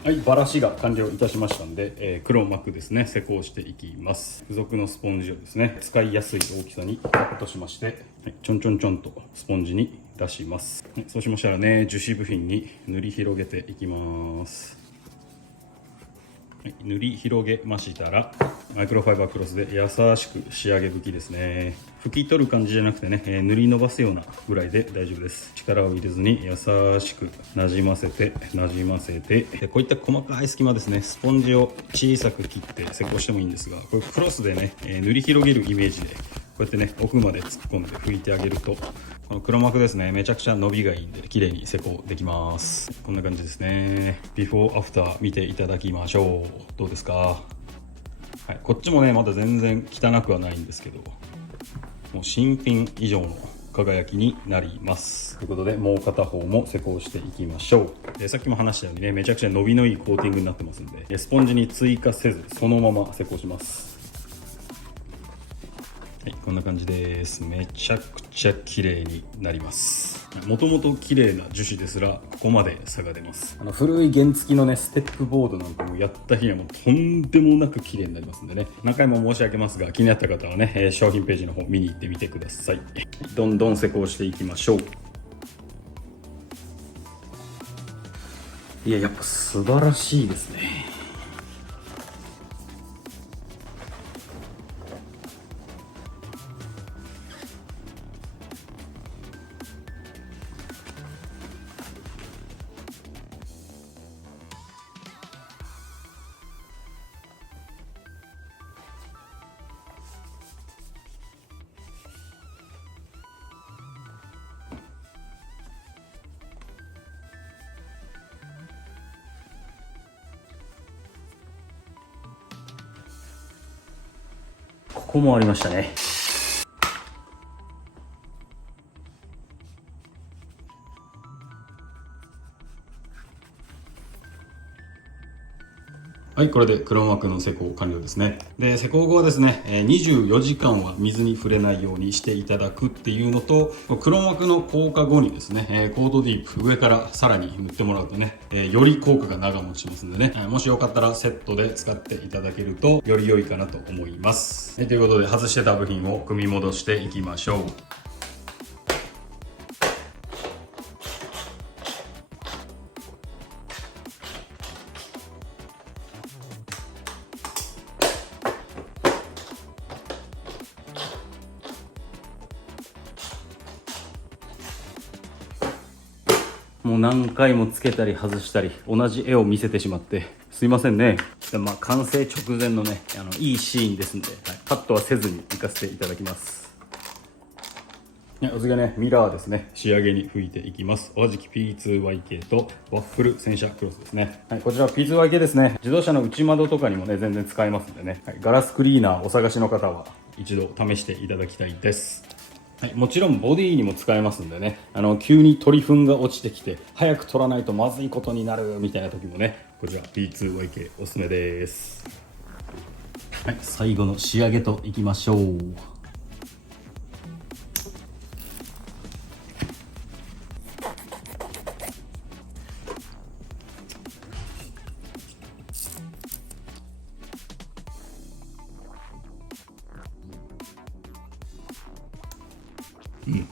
はい、バラシが完了いたしましたんで、黒膜ですね、施工していきます。付属のスポンジをですね、使いやすい大きさにカットしまして、はい、ちょんちょんちょんとスポンジに出します。はい、そうしましたらね、樹脂部品に塗り広げていきます。はい、塗り広げましたら、マイクロファイバークロスで優しく仕上げ拭きですね。拭き取る感じじゃなくてね、塗り伸ばすようなぐらいで大丈夫です。力を入れずに優しくなじませてでこういった細かい隙間ですね、スポンジを小さく切って施工してもいいんですが、これクロスでね、塗り広げるイメージでこうやってね、奥まで突っ込んで拭いてあげると、この黒幕ですね、めちゃくちゃ伸びがいいんで綺麗に施工できます。こんな感じですね。ビフォーアフター見ていただきましょう。どうですか？はい、こっちもねまだ全然汚くはないんですけど、もう新品以上の輝きになります。ということで、もう片方も施工していきましょう。さっきも話したようにね、めちゃくちゃ伸びのいいコーティングになってますんで、スポンジに追加せずそのまま施工します。はい、こんな感じです。めちゃくちゃ綺麗になります。もともと綺麗な樹脂ですらここまで差が出ます。古い原付のねステップボードなんかもやった日はもうとんでもなく綺麗になりますんでね、何回も申し上げますが、気になった方はね、商品ページの方見に行ってみてください。どんどん施工していきましょう。いや、やっぱ素晴らしいですね。ここもありましたね。はい、これで黒幕の施工完了ですね。で、施工後はですね、24時間は水に触れないようにしていただくっていうのと、黒幕の効果後にですね、コードディープ上からさらに塗ってもらうとね、より効果が長持ちしますんでね、もしよかったらセットで使っていただけるとより良いかなと思います。ということで、外してた部品を組み戻していきましょう。もう何回もつけたり外したり同じ絵を見せてしまってすいませんね。まあ完成直前のね、いいシーンですんで、はい、カットはせずにいかせていただきます。お次はね、ミラーですね、仕上げに拭いていきます。おはじき P2YK とワッフル洗車クロスですね。はい、こちら P2YK ですね。自動車の内窓とかにもね全然使えますんでね、はい、ガラスクリーナーお探しの方は一度試していただきたいです。はい、もちろんボディにも使えますんでね、急に鳥糞が落ちてきて早く取らないとまずいことになるみたいな時もね、こちら P2YK おすすめです。はい、最後の仕上げといきましょう。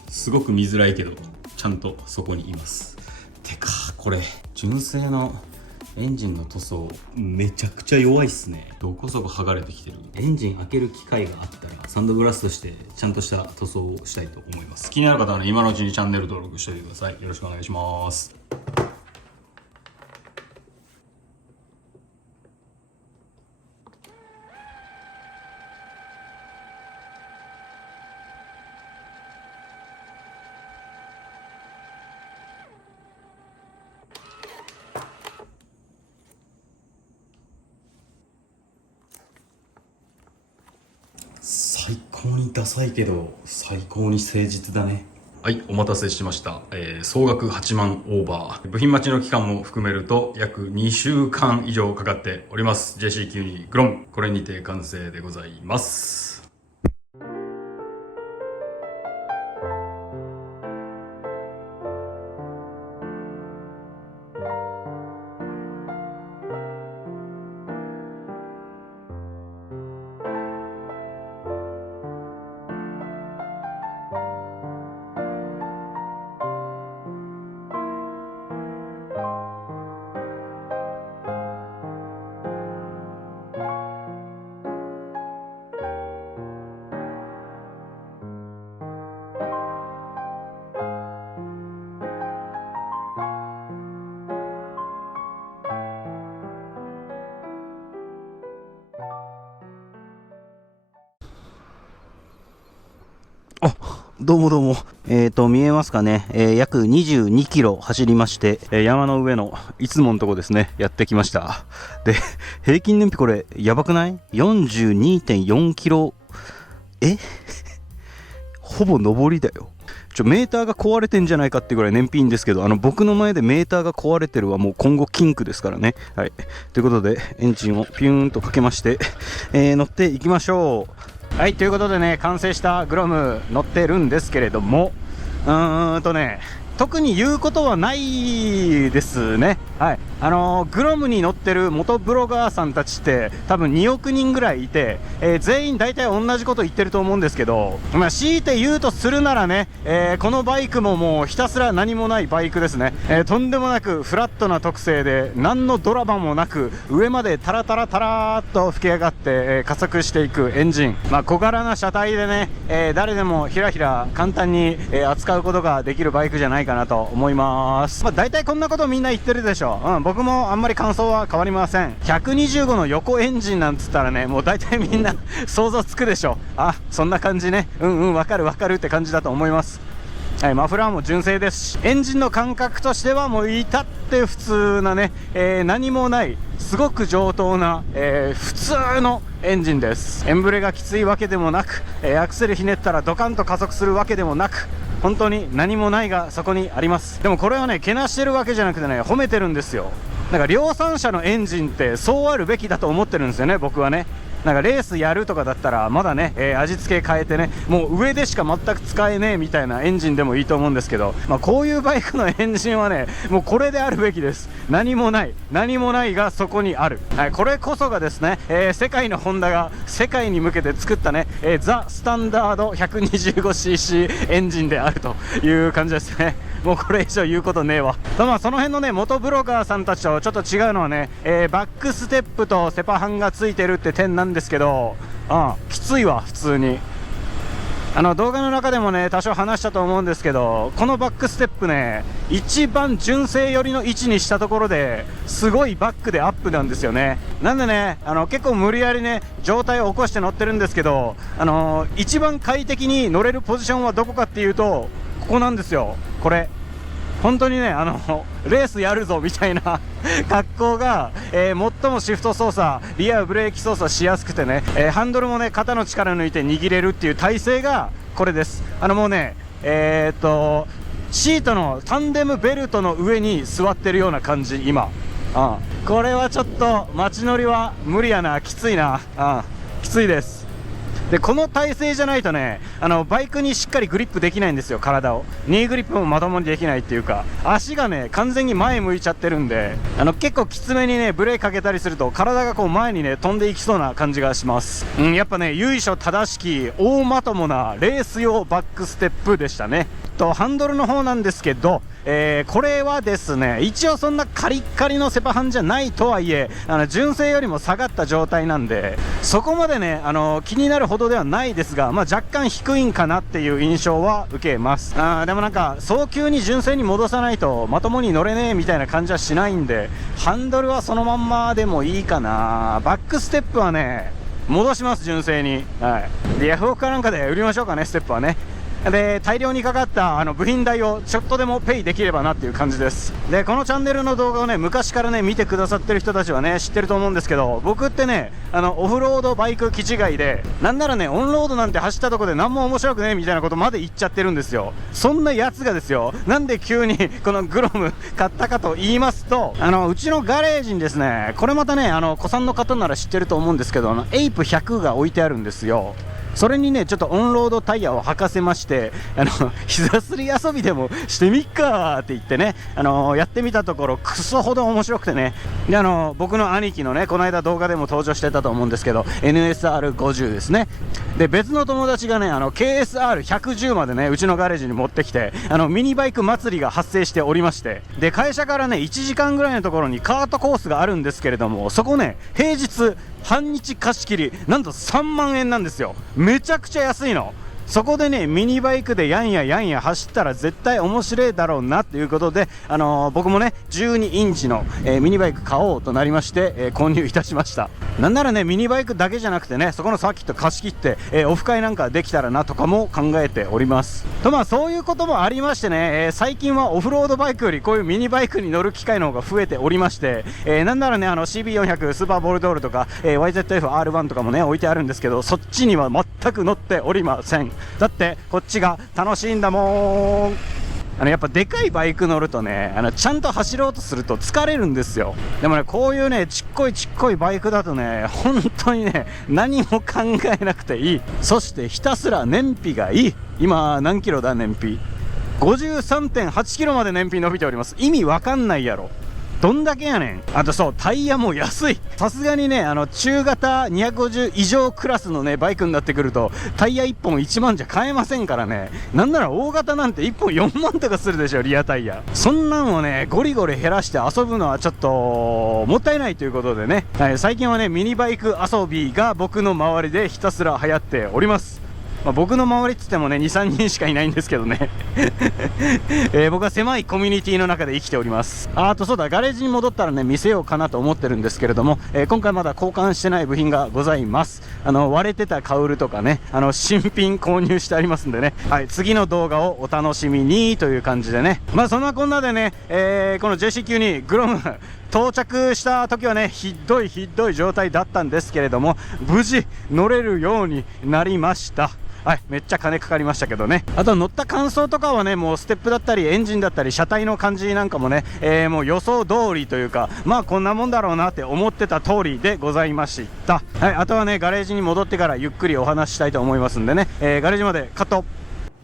すごく見づらいけどちゃんとそこにいます。てかこれ純正のエンジンの塗装めちゃくちゃ弱いっすね。どこそこ剥がれてきてる。エンジン開ける機会があったらサンドブラストしてちゃんとした塗装をしたいと思います。気になる方はね、今のうちにチャンネル登録しておいてください。よろしくお願いします。最高にダサいけど最高に誠実だね。はい、お待たせしました。総額8万オーバー。部品待ちの期間も含めると約2週間以上かかっております。JC92 グロン。これにて完成でございます。どうもどうも。見えますかね。約22キロ走りまして、山の上のいつものとこですね、やってきました。で、平均燃費これ、やばくない？ 42.4 キロ。ほぼ上りだよ。メーターが壊れてんじゃないかってぐらい燃費いいんですけど、僕の前でメーターが壊れてるはもう今後禁句ですからね。はい。ということで、エンジンをピューンとかけまして、乗っていきましょう。はい、ということでね、完成したグロム乗ってるんですけれども、特に言うことはないですね。はい。グロムに乗ってる元ブロガーさんたちって多分2億人ぐらいいて、全員大体同じこと言ってると思うんですけど、強いて言うとするならね、このバイクももうひたすら何もないバイクですね。とんでもなくフラットな特性で、何のドラマもなく、上までタラタラタラーっと吹き上がって、加速していくエンジン。小柄な車体でね、誰でもひらひら簡単に、扱うことができるバイクじゃないかなと思います。大体こんなことみんな言ってるでしょ。僕もあんまり感想は変わりません。125の横エンジンなんつったらね、もう大体みんな想像つくでしょ。あ、そんな感じね。わかるわかるって感じだと思います。はい、マフラーも純正ですし、エンジンの感覚としてはもう至って普通なね、何もないすごく上等な、普通のエンジンです。エンブレがきついわけでもなく、アクセルひねったらドカンと加速するわけでもなく、本当に何もないがそこにあります。でもこれはね、けなしてるわけじゃなくてね、褒めてるんですよ。なんか量産車のエンジンってそうあるべきだと思ってるんですよね、僕はね。なんかレースやるとかだったらまだね、味付け変えてね、もう上でしか全く使えねえみたいなエンジンでもいいと思うんですけど、こういうバイクのエンジンはね、もうこれであるべきです。何もないがそこにある。はい、これこそがですね、世界のホンダが世界に向けて作ったね、ザ・スタンダード 125cc エンジンであるという感じですね。もうこれ以上言うことねえわ。その辺のね、元ブロガーさんたちとちょっと違うのはね、バックステップとセパハンがついてるって点なんですけど、きついわ普通に。動画の中でもね多少話したと思うんですけど、このバックステップね、一番純正寄りの位置にしたところですごいバックでアップなんですよね。なんでね、結構無理やりね状態を起こして乗ってるんですけど、一番快適に乗れるポジションはどこかっていうと、ここなんですよ。これ本当にね、レースやるぞみたいな格好が、最もシフト操作、リアブレーキ操作しやすくてね、ハンドルもね肩の力抜いて握れるっていう体勢がこれです。もうね、シートのタンデムベルトの上に座ってるような感じ今。これはちょっと街乗りは無理やな、きついな。きついです。でこの体勢じゃないとね、バイクにしっかりグリップできないんですよ。体をニーグリップもまともにできないっていうか、足がね完全に前向いちゃってるんで、結構きつめにねブレーキかけたりすると体がこう前にね飛んでいきそうな感じがします。やっぱね由緒正しき大まともなレース用バックステップでしたね。ハンドルの方なんですけど、これはですね、一応そんなカリッカリのセパハンじゃないとはいえ、純正よりも下がった状態なんで、そこまでね気になるほどではないですが、若干低いんかなっていう印象は受けます。でもなんか早急に純正に戻さないとまともに乗れねえみたいな感じはしないんで、ハンドルはそのまんまでもいいかな。バックステップはね戻します、純正に。でヤフオクかなんかで売りましょうかね、ステップはね。で大量にかかった部品代をちょっとでもペイできればなっていう感じです。でこのチャンネルの動画をね昔からね見てくださってる人たちはね知ってると思うんですけど、僕ってねオフロードバイク気違いで、なんならねオンロードなんて走ったとこで何も面白くねえみたいなことまで言っちゃってるんですよ。そんなやつがですよ、なんで急にこのグロム買ったかと言いますと、うちのガレージにですね、これまたね古参の方なら知ってると思うんですけど、エイプ100が置いてあるんですよ。それにねちょっとオンロードタイヤを履かせまして、膝すり遊びでもしてみっかーって言ってね、やってみたところクソほど面白くてね。で僕の兄貴のねこの間動画でも登場してたと思うんですけど NSR50 ですね。で別の友達がねKSR110 までねうちのガレージに持ってきて、ミニバイク祭りが発生しておりまして、で会社からね1時間ぐらいのところにカートコースがあるんですけれども、そこね平日半日貸し切りなんと3万円なんですよ。めちゃくちゃ安いの。そこでねミニバイクでやんや走ったら絶対面白いだろうなということで、僕もね12インチの、ミニバイク買おうとなりまして、購入いたしました。なんならねミニバイクだけじゃなくてね、そこのサーキット貸し切って、オフ会なんかできたらなとかも考えておりますと。まあそういうこともありましてね、最近はオフロードバイクよりこういうミニバイクに乗る機会の方が増えておりまして、なんならねCB400 スーパーボルドールとか、YZF-R1 とかもね置いてあるんですけど、そっちには全く乗っておりません。だってこっちが楽しいんだもん。やっぱでかいバイク乗るとね、ちゃんと走ろうとすると疲れるんですよ。でもね、こういうね、ちっこいバイクだとね、本当にね、何も考えなくていい。そしてひたすら燃費がいい。今、何キロだ、燃費。53.8 キロまで燃費伸びております。意味わかんないやろ。どんだけやねん。あとそう、タイヤも安い。さすがにね、中型250以上クラスのね、バイクになってくると、タイヤ1本1万じゃ買えませんからね。なんなら大型なんて1本4万とかするでしょ、リアタイヤ。そんなんをね、ゴリゴリ減らして遊ぶのはちょっと、もったいないということでね。最近はね、ミニバイク遊びが僕の周りでひたすら流行っております。僕の周りっつってもね 2,3 人しかいないんですけどね僕は狭いコミュニティの中で生きております。あとそうだ、ガレージに戻ったらね見せようかなと思ってるんですけれども、今回まだ交換してない部品がございます。割れてたカウルとかね、新品購入してありますんでね、はい、次の動画をお楽しみにという感じでね。まあそんなこんなでね、この JC92 グロム到着した時はねひどい状態だったんですけれども、無事乗れるようになりました。はい、めっちゃ金かかりましたけどね。あと乗った感想とかはね、もうステップだったりエンジンだったり車体の感じなんかもね、もう予想通りというか、まあこんなもんだろうなって思ってた通りでございました。はい、あとはねガレージに戻ってからゆっくりお話ししたいと思いますんでね、ガレージまでカット。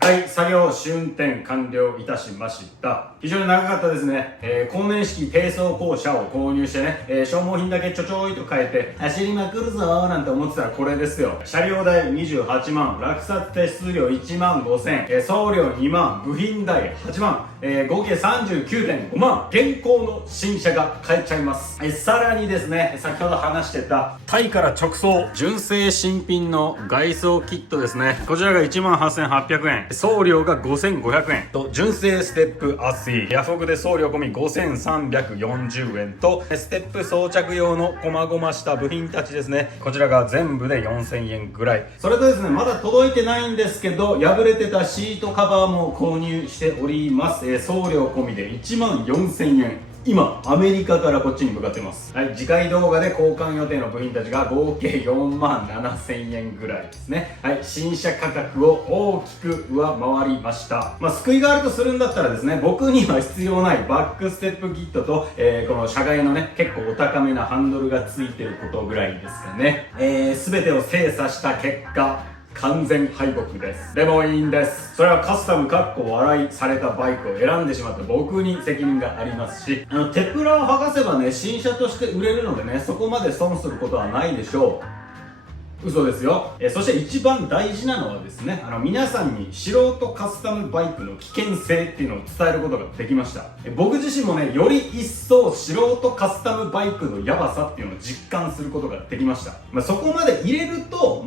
はい、作業試運転完了いたしました。非常に長かったですね。後年式低走行車を購入してね、消耗品だけちょちょいと変えて走りまくるぞーなんて思ってたらこれですよ。車両代28万、落札手数料1万5000、送料2万、部品代8万、合計 39.5 万。現行の新車が買えちゃいます。さらにですね、先ほど話してたタイから直送純正新品の外装キットですね。こちらが 18,800 円、送料が5500円と、純正ステップアスイヤフオクで送料込み5340円と、ステップ装着用の細々した部品たちですね。こちらが全部で4000円ぐらい。それとですね、まだ届いてないんですけど、破れてたシートカバーも購入しております。送料込みで1万4000円。今アメリカからこっちに向かってます。はい、次回動画で交換予定の部品たちが合計4万7000円ぐらいですね。はい、新車価格を大きく上回りました。まあ救いがあるとするんだったらですね、僕には必要ないバックステップキットと、この車外のね結構お高めなハンドルがついてることぐらいですかね。全てを精査した結果、完全敗北です。でもいいんです。それはカスタム笑いされたバイクを選んでしまった僕に責任がありますし、テプラを剥がせばね新車として売れるのでね、そこまで損することはないでしょう。嘘ですよ。そして一番大事なのはですね、皆さんに素人カスタムバイクの危険性っていうのを伝えることができました。僕自身もね、より一層素人カスタムバイクのヤバさっていうのを実感することができました。そこまで入れると、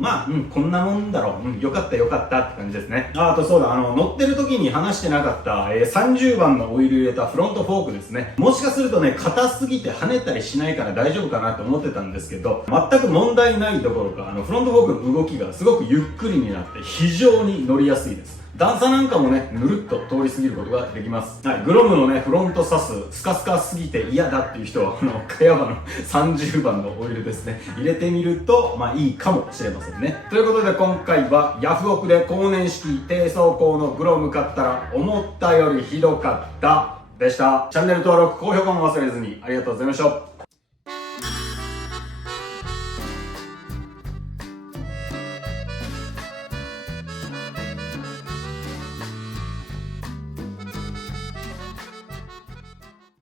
こんなもんだろう。よかったって感じですね。あとそうだ、乗ってる時に話してなかった、30番のオイル入れたフロントフォークですね。もしかするとね、硬すぎて跳ねたりしないから大丈夫かなと思ってたんですけど、全く問題ないどころか、フロントフォークの動きがすごくゆっくりになって非常に乗りやすいです。段差なんかもね、ぬるっと通り過ぎることができます。はい、グロムのね、フロントサス、スカスカすぎて嫌だっていう人は、カヤバの30番のオイルですね、入れてみると、いいかもしれませんね。ということで今回は、ヤフオクで後年式低走行のグロム買ったら、思ったよりひどかったでした。チャンネル登録、高評価も忘れずに、ありがとうございました。